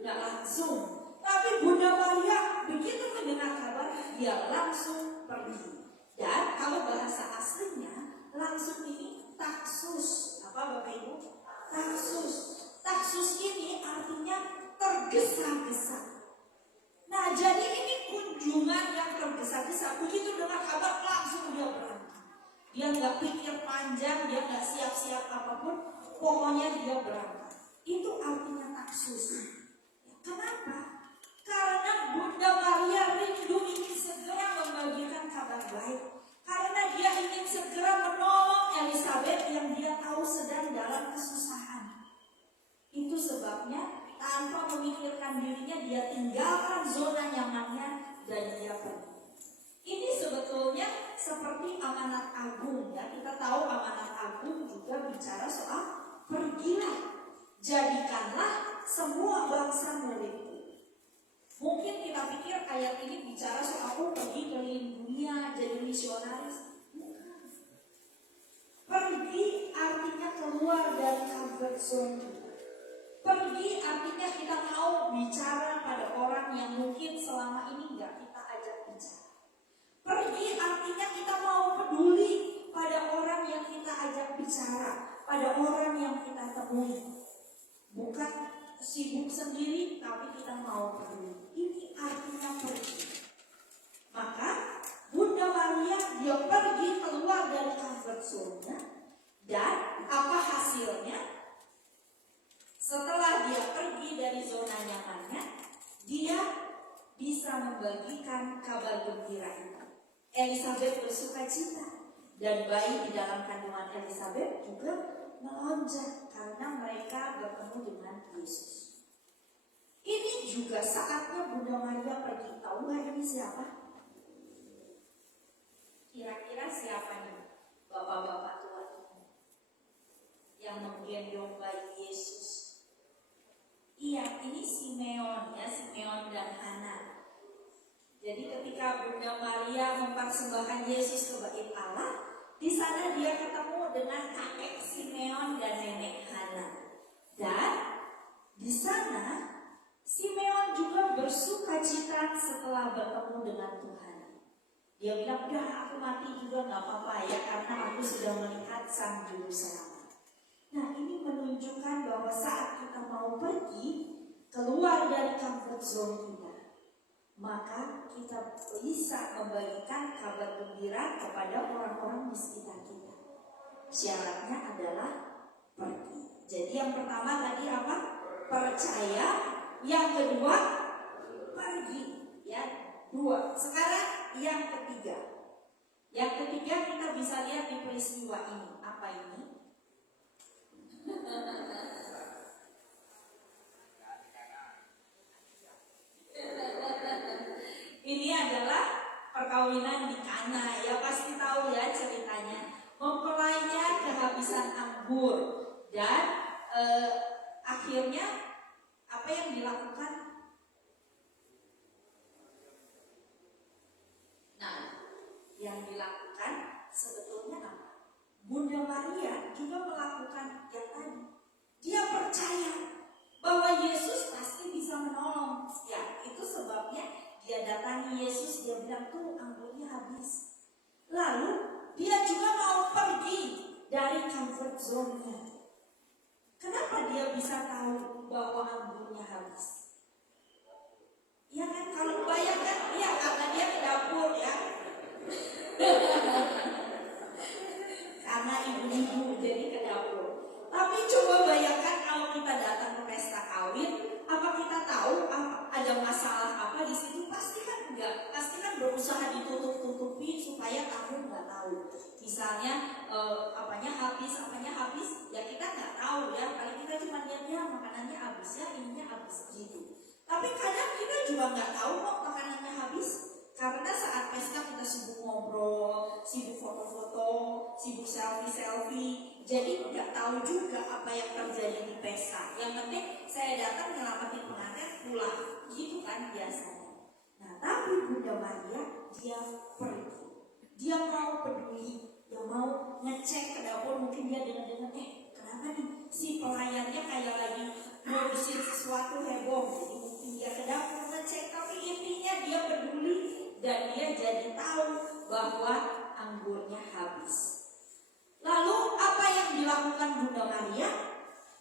Gak langsung. Tapi Bunda Maria begitu mendengar kabar, dia langsung pergi. Dan kalau bahasa aslinya langsung ini taksus. Apa Bapak Ibu? Taksus. Taksus ini artinya tergesa-gesa. Nah, jadi ini kunjungan yang tergesa-gesa. Begitu dengar kabar langsung dia berangkat. Dia nggak pikir panjang, dia nggak siap-siap apapun, pokoknya dia berangkat. Itu artinya taksus. Kenapa? Karena Bunda Maria rindu ingin segera membagikan kabar baik. Karena dia ingin segera menolong Elizabeth yang dia tahu sedang dalam kesusahan. Itu sebabnya tanpa memikirkan dirinya dia tinggalkan zona nyamannya dan dia pergi. Ini sebetulnya seperti amanat agung ya. Kita tahu amanat agung juga bicara soal pergilah, jadikanlah semua bangsa milikku. Mungkin kita pikir ayat ini bicara soal pergi keliling dunia jadi misionaris. Pergi artinya keluar dari comfort zone kita. Pergi artinya kita mau bicara pada orang yang mungkin selama ini nggak kita ajak bicara. Pergi artinya kita mau peduli pada orang yang kita ajak bicara, pada orang yang kita temui. Bukan sibuk sendiri, tapi kita mau peduli. Ini artinya pergi. Maka Bunda Maria dia pergi keluar dari comfort zone-nya. Dan apa hasilnya? Setelah dia pergi dari zona nyamannya, dia bisa membagikan kabar gembira itu. Elizabeth bersuka cita, dan bayi di dalam kandungan Elizabeth juga melonjak karena mereka bertemu dengan Yesus. Ini juga saatnya Bunda Maria pergi. Tahu nggak ini siapa? Kira-kira siapa nih? Bapak-bapak tua ini yang menggendong bayi Yesus. Iya, ini Simeon ya, Simeon dan Hana. Jadi ketika Bunda Maria mempersembahkan Yesus ke bait Allah, di sana dia ketemu dengan kakek Simeon dan nenek Hana. Dan di sana Simeon juga bersuka cita setelah bertemu dengan Tuhan. Dia bilang, udah aku mati juga gak apa-apa ya, karena aku sudah melihat Sang Juru Selamat. Nah, ini menunjukkan bahwa saat kita mau pergi keluar dari comfort zone kita, maka kita bisa membagikan kabar gembira kepada orang-orang di sekitar kita. Syaratnya adalah pergi. Jadi yang pertama tadi apa? Percaya. Yang kedua pergi. Ya, 2. Sekarang yang ketiga. Yang ketiga kita bisa lihat di peristiwa ini. Apa ini? Ini adalah perkawinan di Kana. Ya pasti tahu ya ceritanya. Mempelainya kehabisan anggur dan akhirnya apa yang dilakukan? Nah, yang dilakukan sebetulnya apa? Bunda Maria juga melakukan yang tadi. Dia percaya bahwa Yesus pasti bisa menolong. Ya, itu sebabnya dia datangi Yesus, dia bilang tuh anggurnya habis. Lalu dia juga mau pergi dari comfort zone-nya. Kenapa dia bisa tahu bahwa anggurnya habis? Ya kan, kalau bayangkan, ya karena dia ke dapur ya. Karena ibu-ibu jadi ke dapur. Tapi coba bayangkan kalau kita datang ke pesta kawin, Misalnya apanya habis, ya kita nggak tahu ya. Paling kita cuma lihat ya makanannya habis ya, ininya habis gitu. Tapi kadang kita juga nggak tahu kok makanannya habis, karena saat pesta kita sibuk ngobrol, sibuk foto-foto, sibuk selfie. Jadi nggak tahu juga apa yang terjadi di pesta. Yang penting saya datang nyelamatin pengantin pulang, gitu kan biasanya. Nah tapi Bunda Maria dia pergi, dia mau peduli. Dia mau ngecek ke dapur, mungkin dia dengar-dengar, kenapa nih si pelayannya kayak lagi ngurusin sesuatu heboh. Jadi mungkin dia ke dapur ngecek, tapi intinya dia peduli dan dia jadi tahu bahwa anggurnya habis. Lalu apa yang dilakukan Bunda Maria?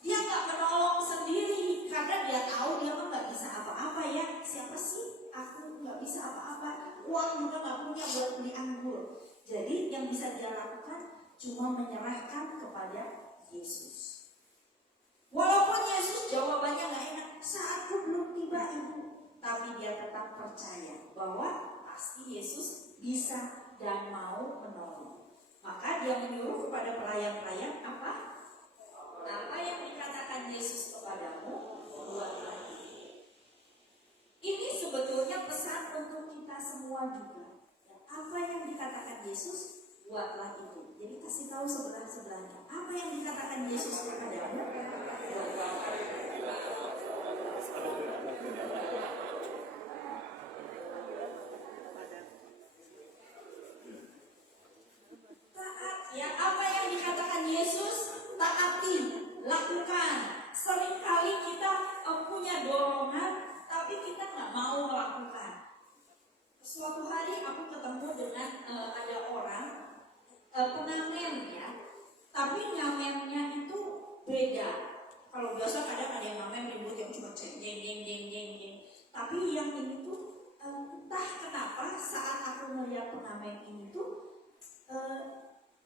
Dia nggak menolong sendiri karena dia tahu dia mah nggak bisa apa-apa ya. Siapa sih? Aku nggak bisa apa-apa. Uang juga nggak punya buat beli anggur. Jadi yang bisa dia lakukan cuma menyerahkan kepada Yesus. Walaupun Yesus jawabannya nggak enak, saatku belum tiba ibu, tapi dia tetap percaya bahwa pasti Yesus bisa dan mau menolong. Maka dia menyuruh kepada pelayan-pelayan apa? Apa yang dikatakan Yesus kepadamu, buatlah. Ini sebetulnya pesan untuk kita semua juga. Apa yang dikatakan Yesus, buatlah itu. Jadi kasih tahu sebelah-sebelahnya. Apa yang dikatakan Yesus kepadamu, buatlah. Taat ya, apa yang dikatakan Yesus, taati, lakukan. Seringkali kita punya dorongan, tapi kita nggak mau melakukan. Suatu hari aku ketemu dengan ada orang pengamen ya, tapi ngamennya itu beda. Kalau biasa kadang ada yang ngamen ribut yang cuma jeng. Tapi yang ini tuh entah kenapa saat aku melihat pengamen ini tuh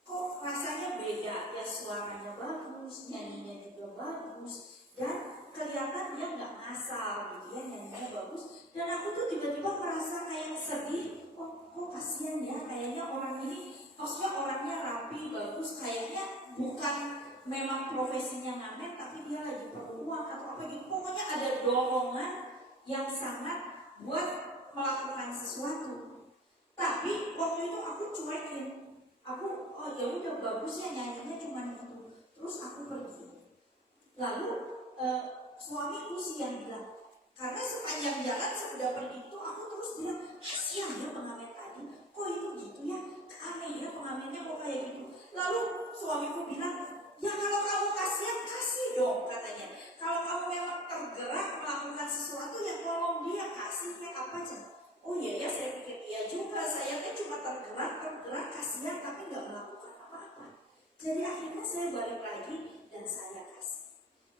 kok rasanya beda ya, suaranya bagus, nyanyinya juga bagus, dan kelihatan dia nggak ngasal gitu ya, nyanyinya bagus. Dan aku tuh tiba-tiba merasa kayak sedih, kok kasihan ya, kayaknya orang ini, maksudnya orangnya rapi, bagus, kayaknya bukan memang profesinya ngamen, tapi dia lagi perlu uang atau apa gitu. Pokoknya ada dorongan yang sangat buat melakukan sesuatu. Tapi waktu itu aku cuekin, ya udah bagus ya nyanyinya cuma itu, terus aku pergi. Lalu suamiku sih yang bilang, karena sepanjang jalan sudah pergi itu aku terus bilang, kasihan ya pengamen tadi, kok itu gitu ya, aneh ya pengamennya kok kayak gitu. Lalu suamiku bilang, ya kalau kamu kasihan kasih dong katanya. Kalau kamu memang tergerak melakukan sesuatu ya tolong dia kasih kayak apa aja. Oh iya ya, saya pikir iya juga, saya kan cuma tergerak kasihan tapi nggak melakukan apa-apa. Jadi akhirnya saya balik lagi dan saya kasih.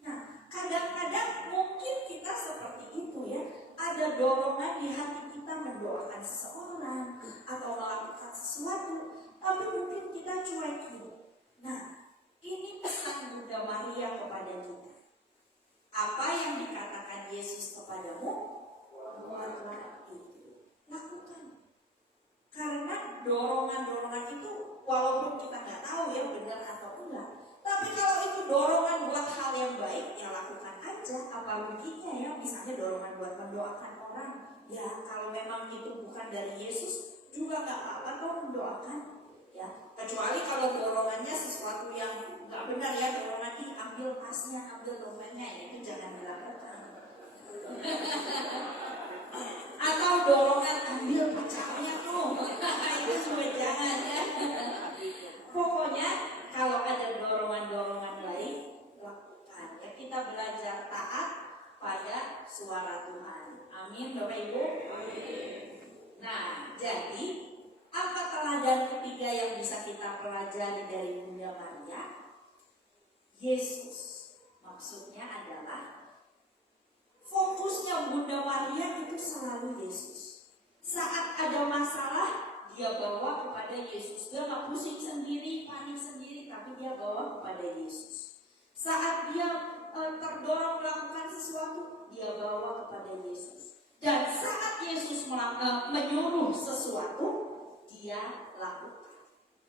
Nah, kadang-kadang mungkin kita seperti itu ya, ada dorongan di hati kita mendoakan seseorang atau melakukan sesuatu, tapi mungkin kita cuekin. Nah, ini pesan Bunda Maria kepada kita. Apa yang dikatakan Yesus kepadamu, buatlah itu. Lakukan. Karena dorongan-dorongan itu walaupun kita nggak tahu ya benar atau enggak, tapi kalau itu dorongan buat hal yang baik ya lakukan aja. Apa ruginya ya, misalnya dorongan buat mendoakan orang, ya kalau memang itu bukan dari Yesus juga nggak apa-apa kok mendoakan ya, kecuali kalau dorongannya sesuatu yang nggak benar ya, dorongan ini ambil pasnya, ambil domennya, itu jangan dilakukan. Atau dorongan ambil pacarnya tuh, itu juga jangan ya. Pokoknya kalau ada dorongan-dorongan lain, lakukan ya. Kita belajar taat pada suara Tuhan. Amin Bapak Ibu. Nah, jadi apa teladan ketiga yang bisa kita pelajari dari Bunda Maria? Yesus. Maksudnya adalah fokusnya Bunda Maria itu selalu Yesus. Saat ada masalah, dia bawa kepada Yesus. Dia nggak pusing sendiri, panik sendiri, tapi dia bawa kepada Yesus. Saat dia terdorong melakukan sesuatu, dia bawa kepada Yesus. Dan saat Yesus menyuruh sesuatu, dia lakukan.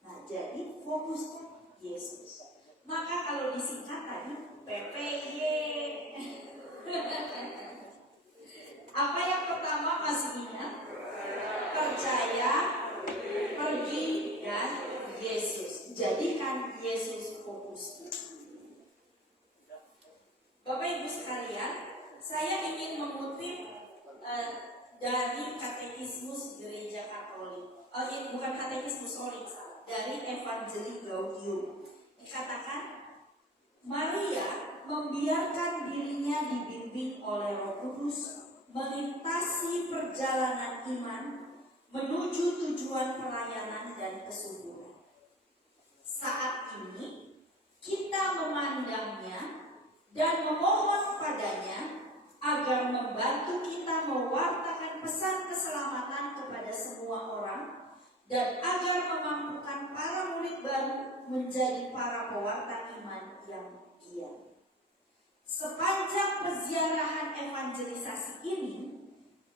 Nah, jadi fokusnya Yesus. Maka kalau disingkat tadi PPY. Apa yang pertama masih ingat? Percaya, pergi, dan Yesus. Jadikan Yesus fokus. Bapak Ibu sekalian, saya ingin mengutip dari Katekismus Gereja Katolik. Bukan Katekismus, dari Evangelii Gaudium. Dikatakan, Maria membiarkan dirinya dibimbing oleh Roh Kudus melintasi perjalanan iman menuju tujuan pelayanan dan kesuburan. Saat ini kita memandangnya dan memohon padanya agar membantu kita mewartakan pesan keselamatan kepada semua orang dan agar memampukan para murid baru menjadi para pewarta iman yang giat. Sepanjang peziarahan evangelisasi ini,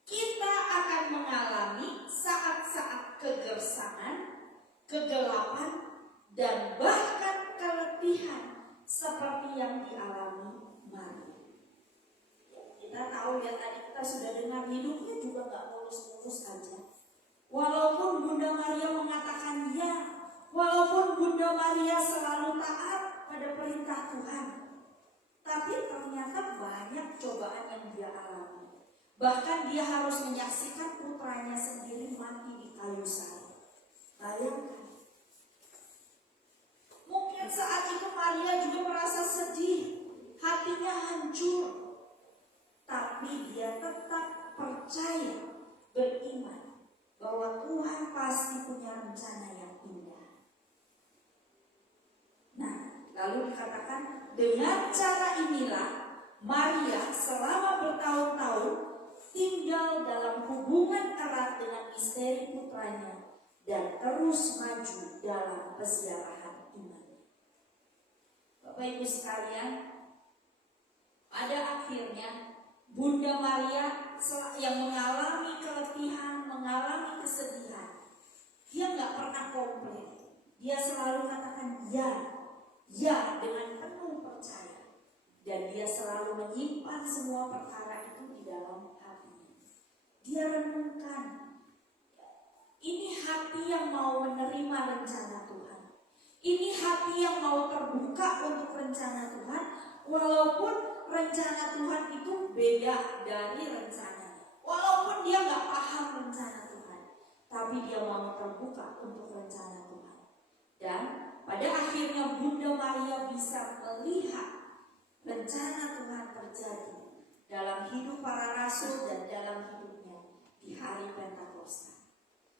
kita akan mengalami saat-saat kegersangan, kegelapan, dan bahkan keletihan seperti yang dialami Maria. Kita tahu ya, tadi kita sudah dengar hidupnya juga gak mulus-mulus aja. Walaupun Bunda Maria mengatakan ya, walaupun Bunda Maria selalu taat pada perintah Tuhan, tapi ternyata banyak cobaan yang dia alami. Bahkan dia harus menyaksikan putranya sendiri mati di kayu salib. Bayangkan. Mungkin saat itu Maria juga merasa sedih, hatinya hancur. Tapi dia tetap percaya, beriman bahwa Tuhan pasti punya rencana yang indah. Nah, lalu dikatakan dengan cara inilah Maria selama bertahun-tahun tinggal dalam hubungan erat dengan misteri putranya dan terus maju dalam peziarahan iman. Bapak Ibu sekalian, pada akhirnya Bunda Maria yang mengalami keletihan, mengalami kesedihan, dia nggak pernah komplain. Dia selalu katakan ya dengan penuh percaya. Dan dia selalu menyimpan semua perkara itu di dalam hatinya. Dia renungkan, ini hati yang mau menerima rencana Tuhan. Ini hati yang mau terbuka untuk rencana Tuhan, walaupun rencana Tuhan itu beda dari rencananya. Walaupun dia nggak paham rencana Tuhan, tapi dia mau terbuka untuk rencana Tuhan. Dan pada akhirnya Bunda Maria bisa melihat rencana Tuhan terjadi dalam hidup para rasul dan dalam hidupnya di hari Pentakosta.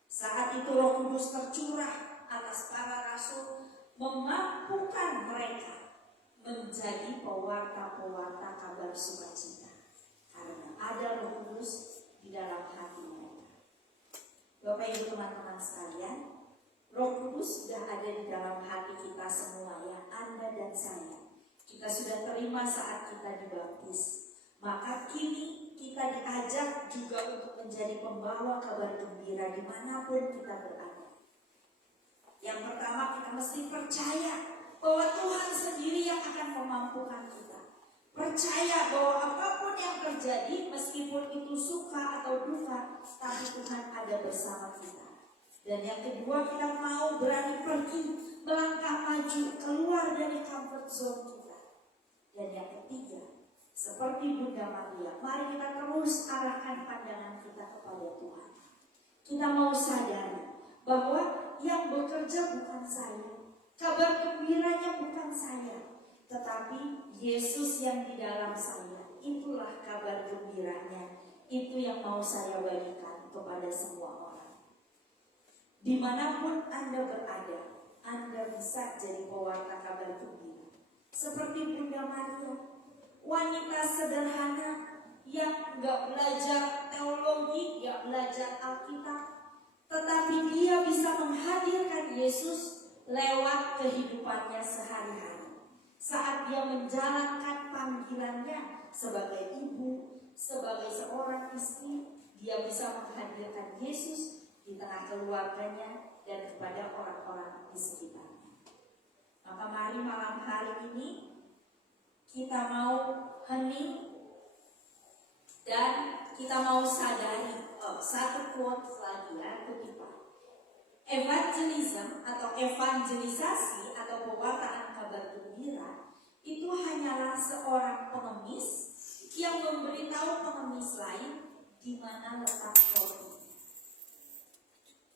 Saat itu Roh Kudus tercurah atas para rasul, memampukan mereka menjadi pewarta-pewarta kabar sukacita karena ada Roh Kudus di dalam hati mereka. Bapak Ibu teman-teman sekalian, Roh Kudus sudah ada di dalam hati kita semua, ya, Anda dan saya. Kita sudah terima saat kita dibaptis. Maka kini kita diajak juga untuk menjadi pembawa kabar gembira dimanapun kita berada. Yang pertama, kita mesti percaya bahwa Tuhan sendiri yang akan memampukan kita. Percaya bahwa apapun yang terjadi, meskipun itu suka atau duka, tapi Tuhan ada bersama kita. Dan yang kedua, kita mau berani pergi, melangkah maju, keluar dari comfort zone kita. Dan yang ketiga, seperti Bunda Maria, mari kita terus arahkan pandangan kita kepada Tuhan. Kita mau sadari bahwa yang bekerja bukan saya, kabar gembiranya bukan saya, tetapi Yesus yang di dalam saya. Itulah kabar gembiranya, itu yang mau saya bagikan kepada semua orang. Dimanapun Anda berada, Anda bisa jadi pewarta kabar gembira. Seperti Bunda Maria, wanita sederhana yang gak belajar teologi, gak belajar Alkitab, tetapi dia bisa menghadirkan Yesus lewat kehidupannya sehari-hari. Saat dia menjalankan panggilannya sebagai ibu, sebagai seorang istri, dia bisa menghadirkan Yesus di tengah keluarganya, dan kepada orang-orang di sekitarnya. Maka mari malam hari ini kita mau hening dan kita mau sadari satu quote lagi ya, kutipan. Evangelism atau evangelisasi atau pewartaan kabar gembira itu hanyalah seorang pengemis yang memberitahu pengemis lain di mana letak rotinya.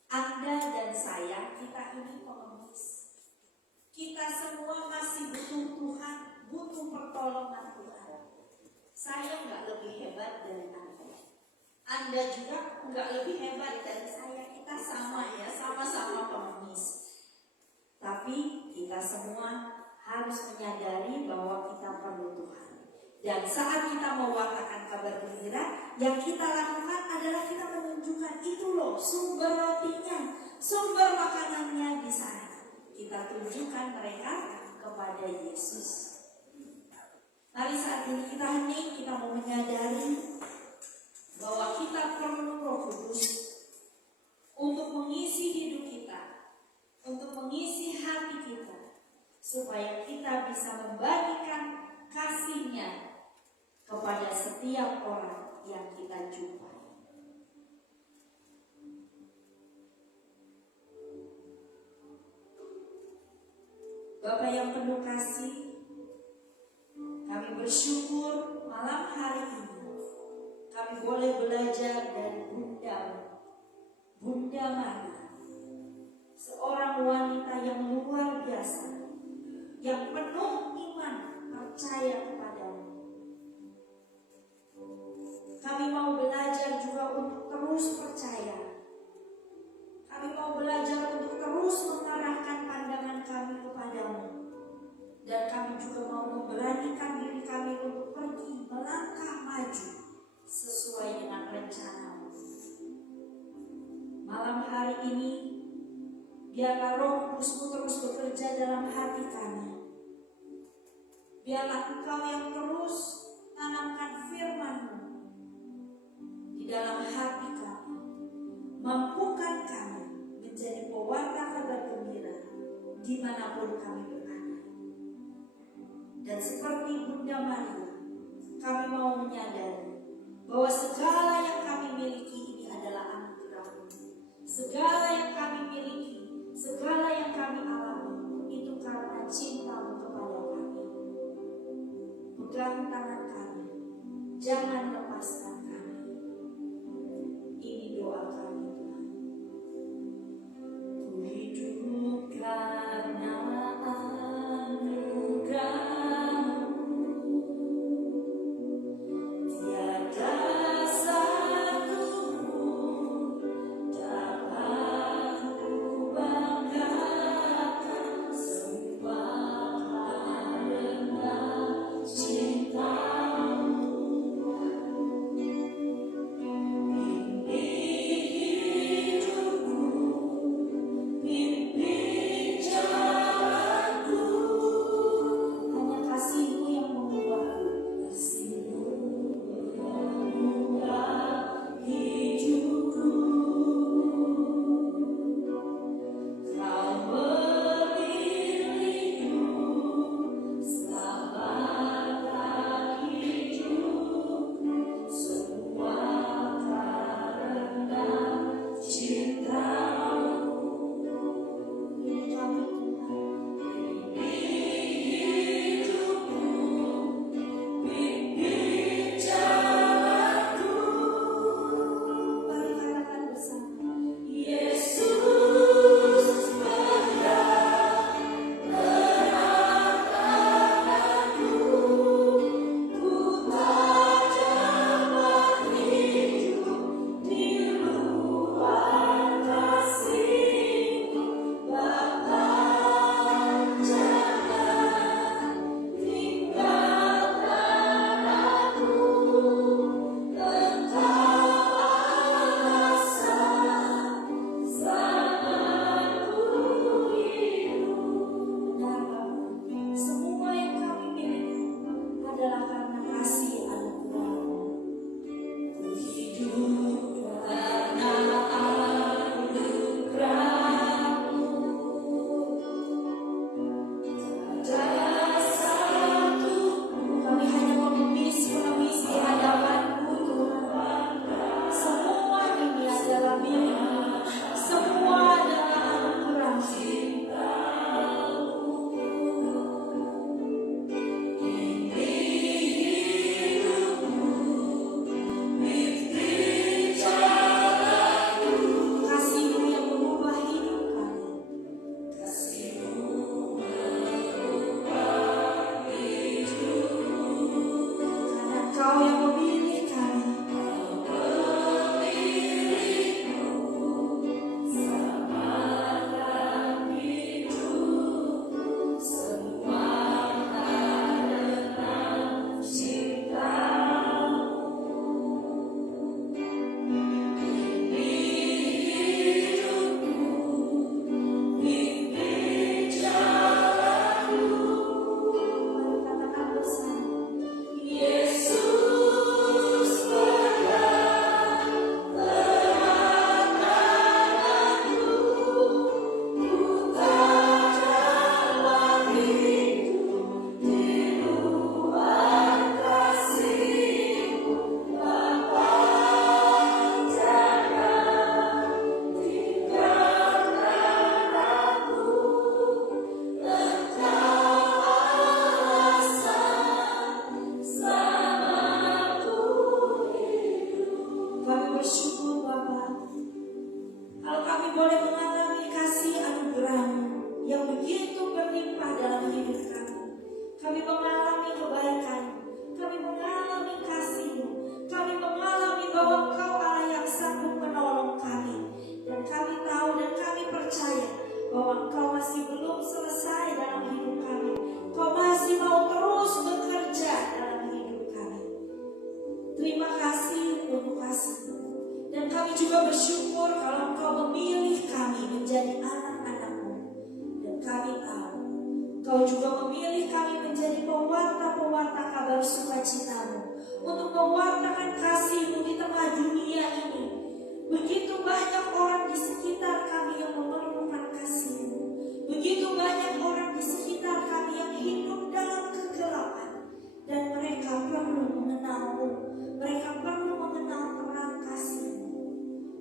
Anda dan saya, kita ini pengemis. Kita semua masih butuh Tuhan, butuh pertolongan Tuhan. Saya nggak lebih hebat dari Anda. Anda juga nggak lebih hebat dari saya. Kita sama ya, sama-sama pengemis. Tapi kita semua harus menyadari bahwa kita perlu Tuhan. Dan saat kita mewartakan kabar gembira, yang kita lakukan adalah kita menunjukkan itu loh sumber rotinya, sumber makanannya di sana. Kita tunjukkan mereka kepada Yesus. Mari saat ini kita hening, kita mau menyadari bahwa kita perlu Roh Kudus untuk mengisi hidup kita, untuk mengisi hati kita, supaya kita bisa membagikan kasih-Nya kepada setiap orang yang kita jumpai. Bapak yang penuh kasih, kami bersyukur malam hari ini kami boleh belajar dari Bunda Maria, seorang wanita yang luar biasa, yang penuh iman percaya kepadamu. Kami mau belajar juga untuk terus percaya. Kami mau belajar untuk terus mengarahkan pandangan kami kepadamu. Dan kami juga mau memberanikan diri kami untuk pergi melangkah maju sesuai dengan rencana-Mu. Malam hari ini, biarlah Roh Kudus-Mu terus bekerja dalam hati kami. Biarlah Engkau yang terus tanamkan firman-Mu di dalam hati kami. Mampukan kami menjadi pewarta kabar gembira dimanapun kami berada. Dan seperti Bunda Maria, kami mau menyadari bahwa segala yang kami miliki ini adalah anugerah-Mu. Segala yang kami miliki, segala yang kami alami, itu karena cinta-Mu kepada kami. Pegang tangan kami, jangan lepaskan kami. Ini doa kami, Tuhan. Ku hidup karena cinta Kami mengalami kebaikan, kami mengalami kasih-Mu, kami mengalami bahwa Engkau Allah yang sanggup menolong kami. Dan kami tahu dan kami percaya bahwa Engkau masih belum selesai dalam hidup kami. Engkau masih mau terus bekerja dalam hidup kami. Terima kasih untuk kasih-Mu. Dan kami juga bersyukur kalau Engkau memilih kami menjadi anak-anak-Mu. Dan kami tahu Engkau juga memilih kami menjadi pewarta-pewarta kabar sukacita-Mu, untuk mewartakan kasih-Mu di tengah dunia ini. Begitu banyak orang di sekitar kami yang memerlukan kasih-Mu. Begitu banyak orang di sekitar kami yang hidup dalam kegelapan, dan mereka perlu mengenal-Mu. Mereka perlu mengenal terang kasih-Mu.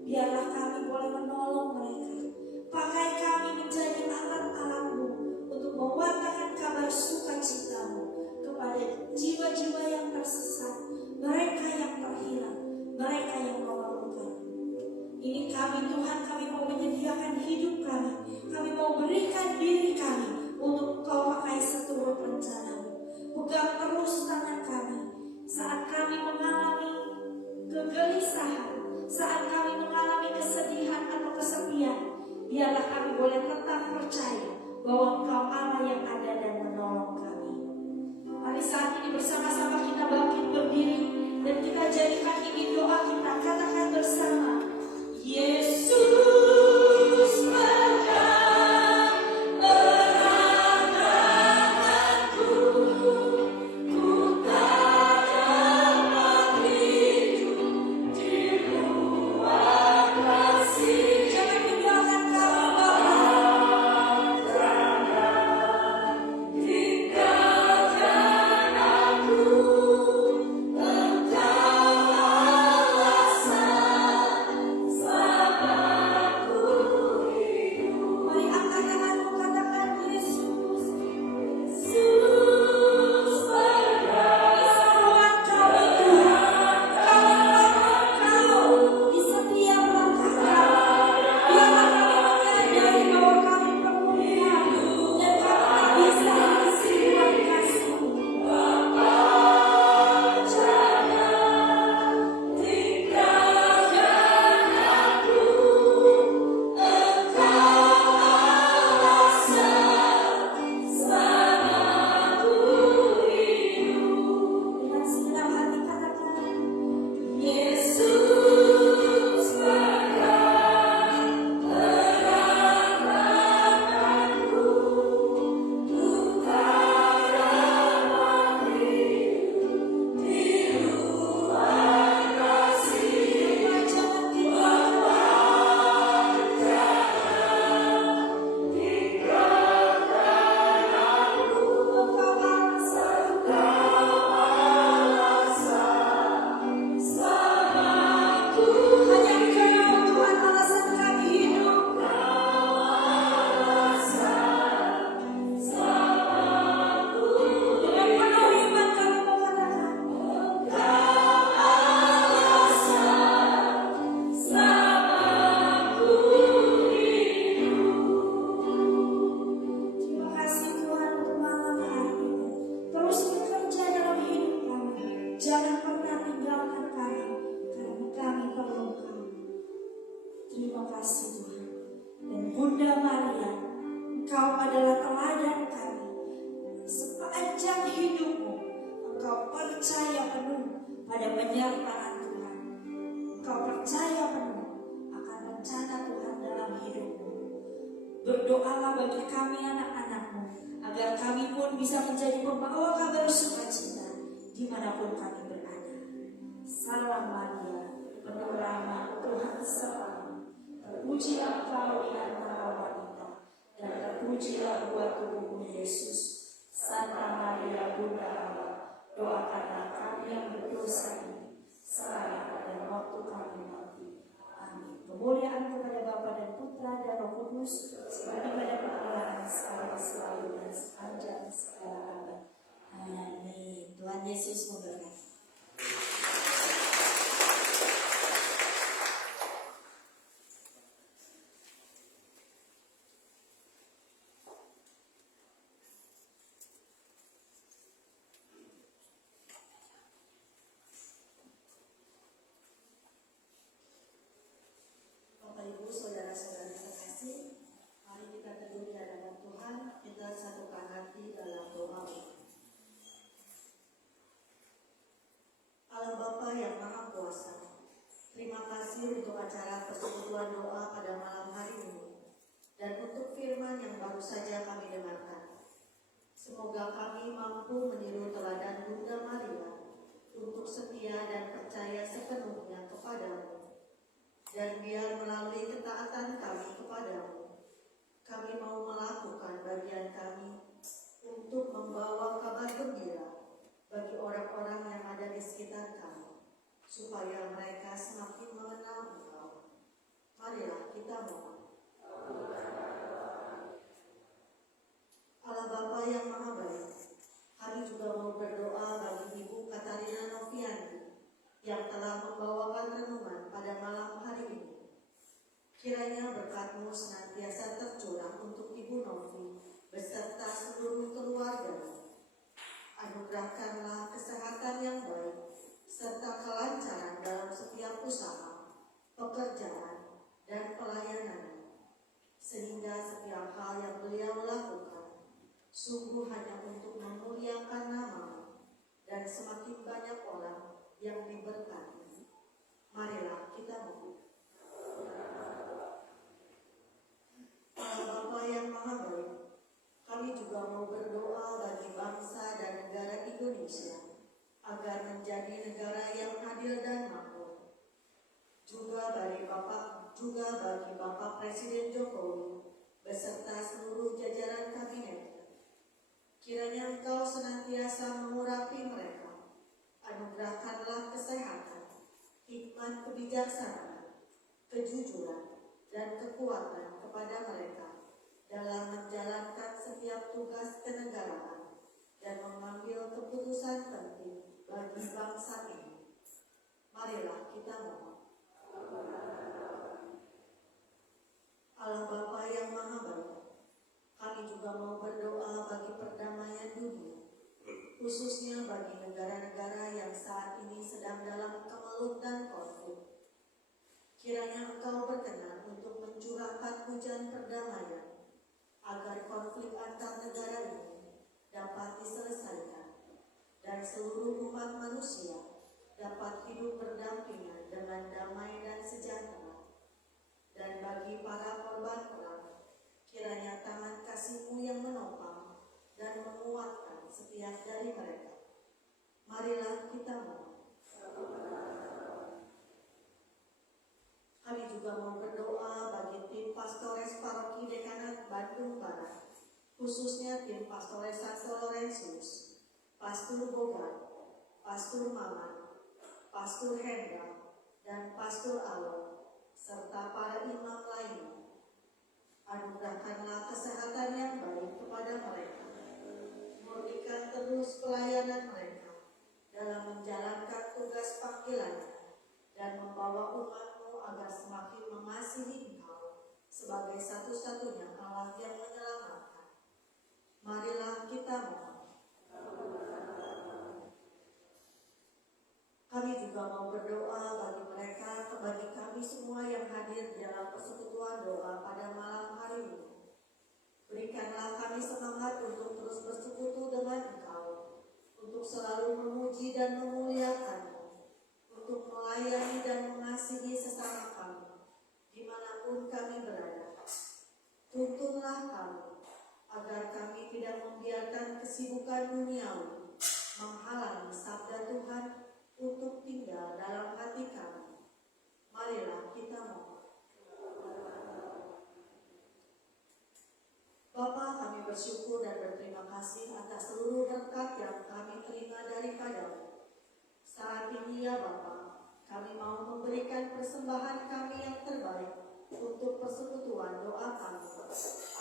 Biarlah kami boleh menolong mereka. Pakai kami menjadi alat-alat-Mu untuk mewartakan kabar sukacita-Mu kepada jiwa-jiwa yang tersesat, mereka yang terhilang, mereka yang memerlukan. Ini kami Tuhan, kami mau menyediakan hidup kami. Kami mau berikan diri kami untuk Kau pakai seturut rencana-Mu. Pegang terus tangan kami saat kami mengalami kegelisahan, saat kami mengalami kesedihan atau kesepian. Biarlah kami boleh tetap percaya bahwa Engkau Allah yang ada dan menolong kami. Mari saat ini bersama-sama kita bangkit berdiri dan kita jadikan ini doa kita. Katakan bersama, Yesus pegang erat tanganku, ku tak dapat hidup di luar kasih. Jangan tinggalkan kami Bapa. Tinggalkan aku, Engkau alasan selamaku hidup. Mari angkat tanganmu, katakan Yesus. Yesus pegang seruan kami Tuhan. Kami perlu Engkau di setiap langkah kami. Biarlah kami menyadari bahwa kami perlu Engkau dan kami tak bisa isi ruang kasih-Mu. Jangan tinggalkan aku, Engkau alasan selamaku hidup. Dengan segenap hati katakan, Yesus pegang erat tanganku, ku tak dapat hidup di luar kasih. Jangan tinggalkan aku, Engkau alasan selamaku. Hanya Engkau Tuhan alasan kami hidup. Dengan penuh iman kami mau katakan, Engkau alasan selamaku hidup. Terima kasih Tuhan untuk malam hari ini. Terus bekerja dalam hidup kami. Jangan pernah tinggalkan kami, karena kami perlu Engkau. Terima kasih Tuhan. Dan Bunda Maria, Engkau adalah teladan kami. Sepanjang hidupmu, Engkau percaya penuh pada penyertaan Tuhan. Engkau percaya penuh akan rencana Tuhan dalam hidupmu. Berdoalah bagi kami anak-anak-Mu, agar kami pun bisa menjadi pembawa kabar sukacita dimanapun kami berada. Salam Maria, penuh rahmat, Tuhan sertamu. Terpujilah Engkau di antara wanita, dan terpujilah buah tubuhmu Yesus. Santa Maria Bunda Allah, doakanlah kami yang berdosa ini, sekarang dan waktu kami mati. Amin. Kemuliaan kepada Bapa dan Putra dan Roh Kudus, seperti pada permulaan, sekarang, selalu, dan sepanjang segala abad. Amin. Tuhan Yesus memberkati. baru saja kami dengarkan. Semoga kami mampu meniru teladan Bunda Maria untuk setia dan percaya sepenuhnya kepadamu. Dan biar melalui ketaatan kami kepadamu, kami mau melakukan bagian kami untuk membawa kabar gembira bagi orang-orang yang ada di sekitar kami, supaya mereka semakin mengenal Engkau. Marilah kita mohon. Allah Bapa yang Maha Baik, kami juga mau berdoa bagi Ibu Katarina Novianti yang telah membawakan renungan pada malam hari ini. Kiranya berkat-Mu senantiasa tercurah untuk Ibu Novi beserta seluruh keluarga. Anugerahkanlah kesehatan yang baik serta kelancaran dalam setiap usaha, pekerjaan, dan pelayanan, sehingga setiap hal yang beliau lakukan sungguh hanya untuk memuliakan nama-Mu dan semakin banyak orang yang diberkati. Marilah kita mohon. Allah Bapa yang Maha Baik, kami juga mau berdoa bagi bangsa dan negara Indonesia agar menjadi negara yang adil dan makmur. Juga bagi Bapak Presiden Jokowi beserta seluruh jajaran kabinet. Kiranya Engkau senantiasa mengurapi mereka. Anugerahkanlah kesehatan, hikmat kebijaksanaan, kejujuran, dan kekuatan kepada mereka dalam menjalankan setiap tugas kenegaraan dan mengambil keputusan penting bagi bangsa ini. Marilah kita mohon. Allah Bapa yang Maha Baik, kami juga mau berdoa bagi perdamaian dunia, khususnya bagi negara-negara yang saat ini sedang dalam kemelut dan konflik. Kiranya Engkau berkenan untuk mencurahkan hujan perdamaian, agar konflik antar negara ini dapat diselesaikan, dan seluruh umat manusia dapat hidup berdampingan dengan damai dan sejahtera. Dan bagi para korban perang, kiranya tangan kasih-Mu yang menopang dan menguatkan setiap dari mereka. Marilah kita mohon. Kami juga mau berdoa bagi tim Pastores Paroki Dekanat Bandung Barat, khususnya tim Pastores Santo Laurentius, Pastur Bogar, Pastur Maman, Pastur Hendra, dan Pastur Alon, serta para imam lainnya. Anugerahkanlah kesehatan yang baik kepada mereka. Murnikan terus pelayanan mereka dalam menjalankan tugas panggilannya dan membawa umat-Mu agar semakin mengasihi Engkau sebagai satu-satunya Allah yang menyelamatkan. Marilah kita mohon. Kami juga mau berdoa bagi kami semua yang hadir di dalam persekutuan doa pada malam hari ini. Berikanlah kami semangat untuk terus bersekutu dengan Engkau, untuk selalu memuji dan memuliakan-Mu, untuk melayani dan mengasihi sesama kami, dimanapun kami berada. Tuntunlah kami, agar kami tidak membiarkan kesibukan duniawi menghalangi sabda Tuhan untuk tinggal dalam hati kami. Marilah kita mohon. Bapa, kami bersyukur dan berterima kasih atas seluruh berkat yang kami terima daripada-Mu. Saat ini ya Bapa, kami mau memberikan persembahan kami yang terbaik untuk persekutuan doa kami,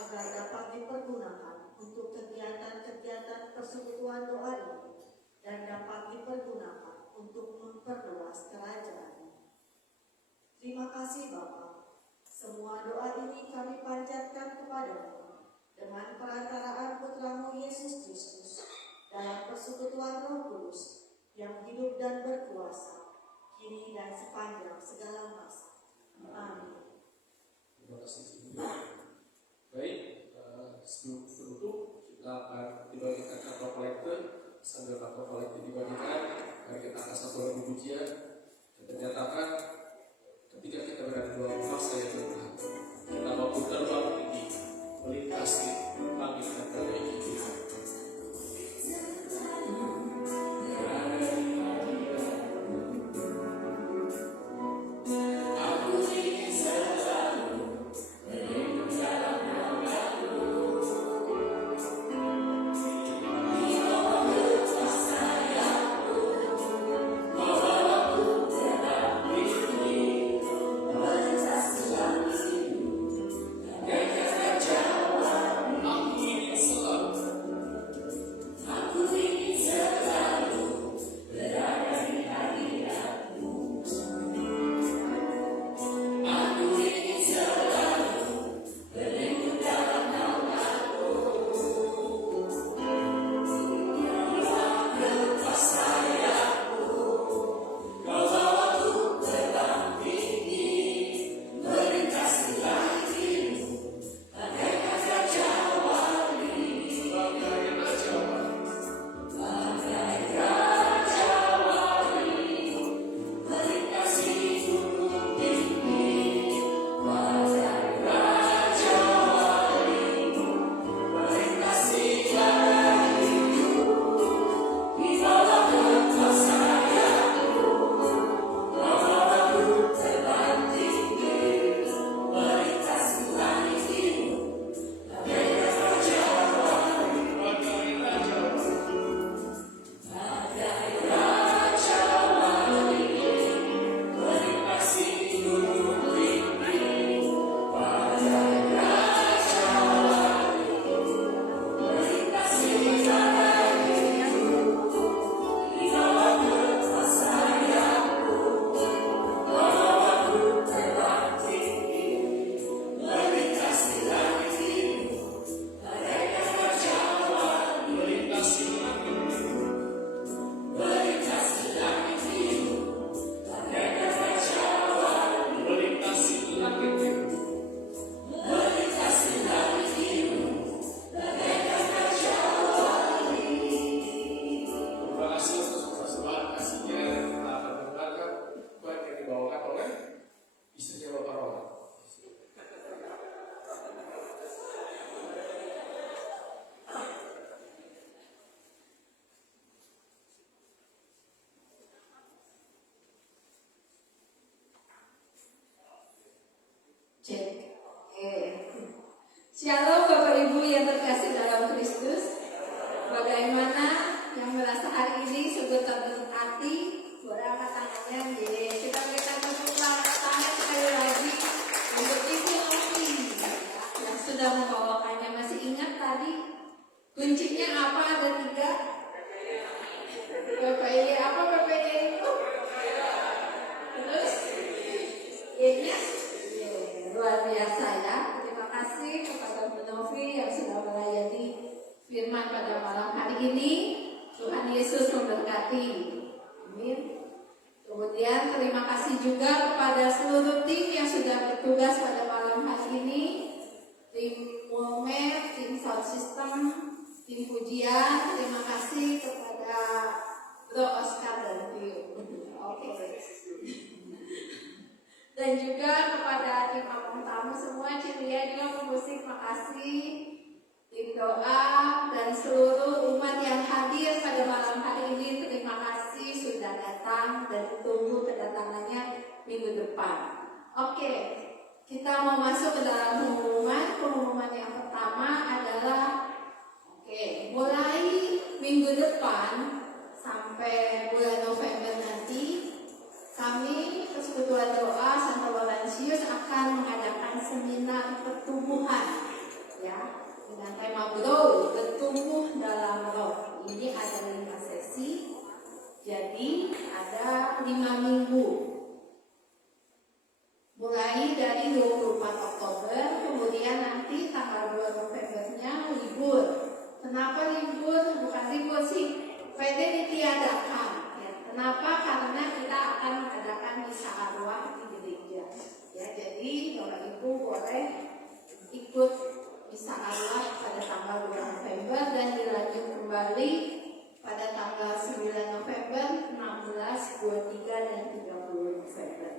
agar dapat dipergunakan untuk kegiatan-kegiatan persekutuan doa ini dan dapat dipergunakan untuk memperluas kerajaan. Terima kasih Bapa. Semua doa ini kami panjatkan kepada-Mu dengan perantaraan Putra-Mu Yesus Kristus dalam persekutuan Roh Kudus yang hidup dan berkuasa kini dan sepanjang segala masa. Amin. Terima kasih. Baik, sebelum penutup kita akan dibagikan kata kolektor. Sambil kata kolektor dibagikan, mari kita angkat satu lagu pujian dan ternyatakan ketika kita berada dalam fase yang berat, kita mampu terbang tinggi melintasi langit dan dari hidup. Cek. Shalom Bapak Ibu yang terkasih dalam Kristus. Bagaimana yang merasa hari ini sungguh terberkati? Boleh angkat tangannya. Kita berikan tepuk tangan sekali lagi untuk Ibu Novi yang sudah membawakannya. Masih ingat tadi kuncinya apa? Ada 3. PPY apa PPY itu? Terus Y-nya luar biasa ya. Terima kasih kepada Bu Novi yang sudah melayani firman pada malam hari ini. Tuhan Yesus memberkati. Amin. Kemudian terima kasih juga kepada seluruh tim yang sudah bertugas pada malam hari ini. Tim Mulmed, tim sound system, tim pujian. Terima kasih kepada Bro Oscar dan Tio. Oke. Dan juga kepada tim abang tamu semua, Cilia juga pemusik, makasih. Tim doa dan seluruh umat yang hadir pada malam hari ini, terima kasih sudah datang dan tunggu kedatangannya minggu depan. Oke, kita mau masuk ke dalam pengumuman. Pengumuman yang pertama adalah mulai minggu depan sampai bulan November nanti, kami Persekutuan Doa Santo Laurentius akan mengadakan seminar pertumbuhan, ya, dengan tema Grow, bertumbuh dalam roh. Ini ada 5 sesi, jadi ada 5 minggu. Mulai dari 24 Oktober, kemudian nanti tanggal 2 Novembernya libur. Kenapa libur? Bukan libur sih, PD ditiadakan. Kenapa? Karena kita akan mengadakan misa arwah di gereja. Ya, jadi Bapak Ibu boleh ikut misa arwah pada tanggal 2 November dan dilanjut kembali pada tanggal 9 November, 16, 23, dan 30 November.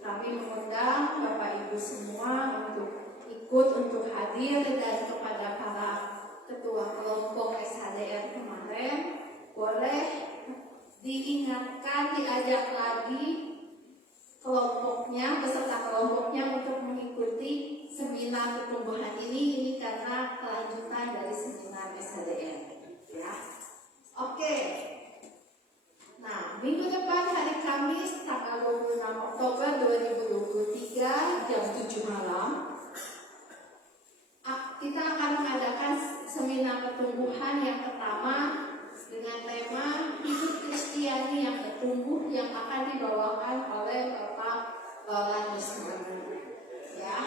Kami mengundang Bapak Ibu semua untuk ikut ikut untuk hadir, dan kepada para ketua kelompok SHDR kemarin, boleh diingatkan, diajak lagi kelompoknya, beserta kelompoknya untuk mengikuti seminar pertumbuhan ini karena kelanjutan dari seminar SHDR, ya. Oke. Nah, minggu depan hari Kamis tanggal 26 Oktober 2023 jam 7 malam kita akan mengadakan seminar pertumbuhan yang pertama dengan tema hidup Kristiani yang bertumbuh, yang akan dibawakan oleh Bapak Lanis Manu. Ya,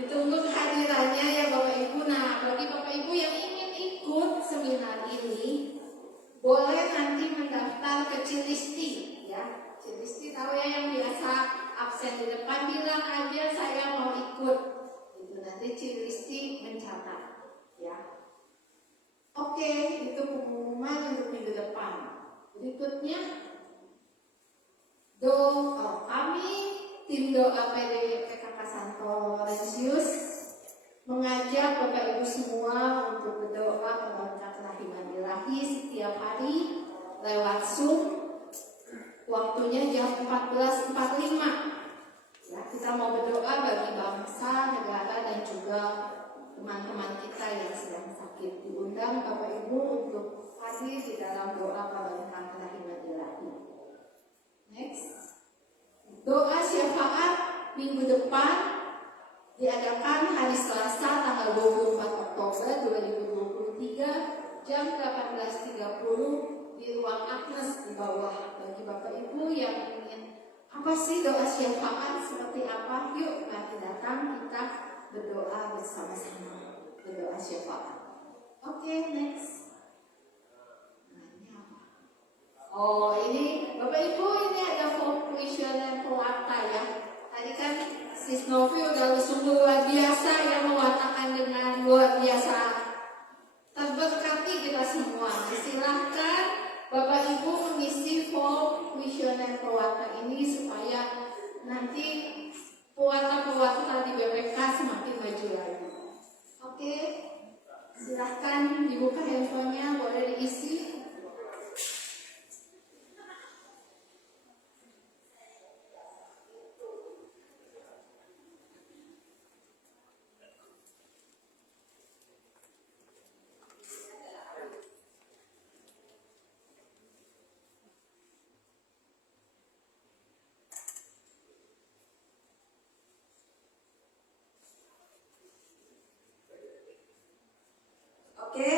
ditunggu kehadirannya ya Bapak Ibu. Nah, bagi Bapak Ibu yang ingin ikut seminar ini, boleh nanti mendaftar ke Cilisti, ya. Cilisti tahu ya, yang biasa absen di depan, bilang aja saya mau ikut. Itu nanti Cilisti mencatat, ya. Oke, itu pengumuman untuk minggu depan. Berikutnya, kami tim doa PDIP PKK Santo Laurentius mengajak Bapak Ibu semua untuk berdoa meloncat kelahiran ilahi setiap hari lewat Zoom. Waktunya jam 14.45. Ya, kita mau berdoa bagi bangsa, negara, dan juga teman-teman kita yang sedang sakit. Diundang Bapak Ibu untuk hadir di dalam doa meloncat kelahiran ilahi. Next. Doa syafaat minggu depan diadakan hari Selasa tanggal 24 Oktober 2023 jam 18.30 di ruang Agnes di bawah. Bagi Bapak Ibu yang ingin apa sih doa syafaat, seperti apa, yuk mari datang kita berdoa bersama-sama, berdoa syafaat. Oke, next. Oh, ini Bapak Ibu, ini ada folk visioner pewarta ya. Tadi kan Sis Novi udah sungguh luar biasa ya, mewartakan dengan luar biasa. Terberkati kita semua. Silahkan Bapak Ibu mengisi folk visioner pewarta ini supaya nanti pewarta-pewarta di BPK semakin maju lagi. Oke, silahkan dibuka handphonenya, boleh diisi. Oke,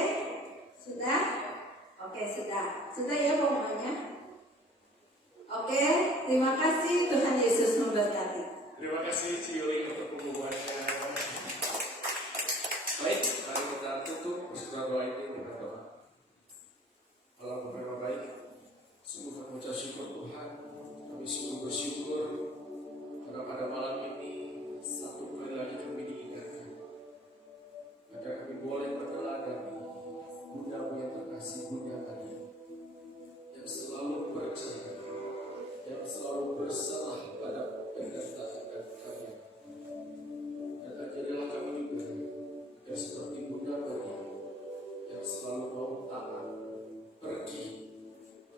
sudah? Oke, sudah. Sudah ya pokoknya. Oke, terima kasih, Tuhan Yesus memberkati. Terima kasih Ciyuli untuk pengumumannya. Baik, mari kita tutup bersama doa ini dengan doa. Allah Bapa baik, sungguh kami mengucap syukur Tuhan. Kami sungguh bersyukur karena pada malam ini satu kali lagi kami diingatkan agar kami boleh meneladani Bunda yang terkasih, Bunda Maria, yang selalu percaya, yang selalu berserah pada penderitaan dan karya. Dan ajarilah kami juga agar seperti Bunda Maria yang selalu mau taat pergi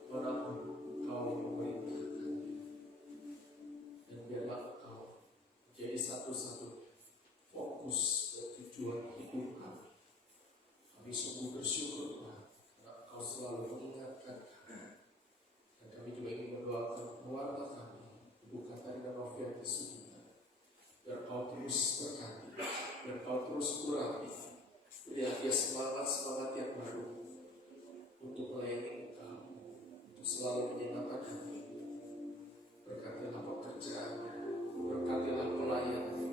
kemanapun Engkau memerintahkan, dan biarlah Engkau menjadi satu-satunya fokus dan tujuan hidup kami. Kami sungguh bersyukur Tuhan karena Engkau selalu mengingatkan kami. Dan kami juga ingin mendoakan keluarga kami, Ibu Katarina Novianti Sugita, biar Kau terus berkati, biar Kau terus urapi, berilah dia semangat yang baru untuk melayani Engkau, untuk selalu menyenangkan hati. Berkatilah pekerjaannya, berkatilah pelayanannya,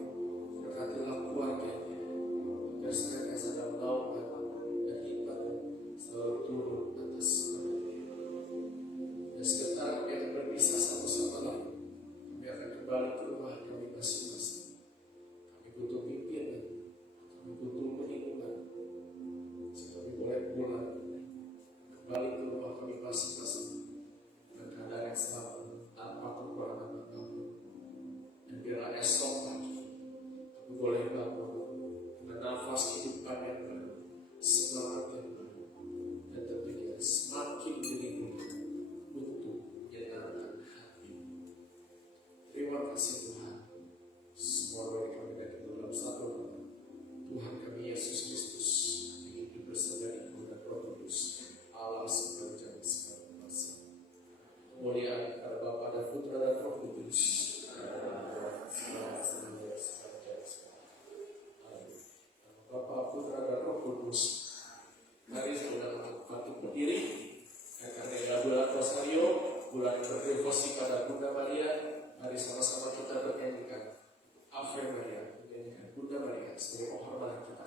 berkatilah keluarganya, agar senantiasa dalam naungan dan hikmat selalu turun atas kami. Dan sebentar kami akan berpisah satu sama lain. Kami akan kembali ke rumah kami masing-masing. Kami butuh pimpinan, kami butuh penyinggungan, sehingga kami boleh pulang kembali ke rumah kami masing-masing devosi pada Bunda Maria, mari sama-sama kita bernyanyikan Ave Maria, menyanyikan Bunda Maria sebagai penghormatan kita.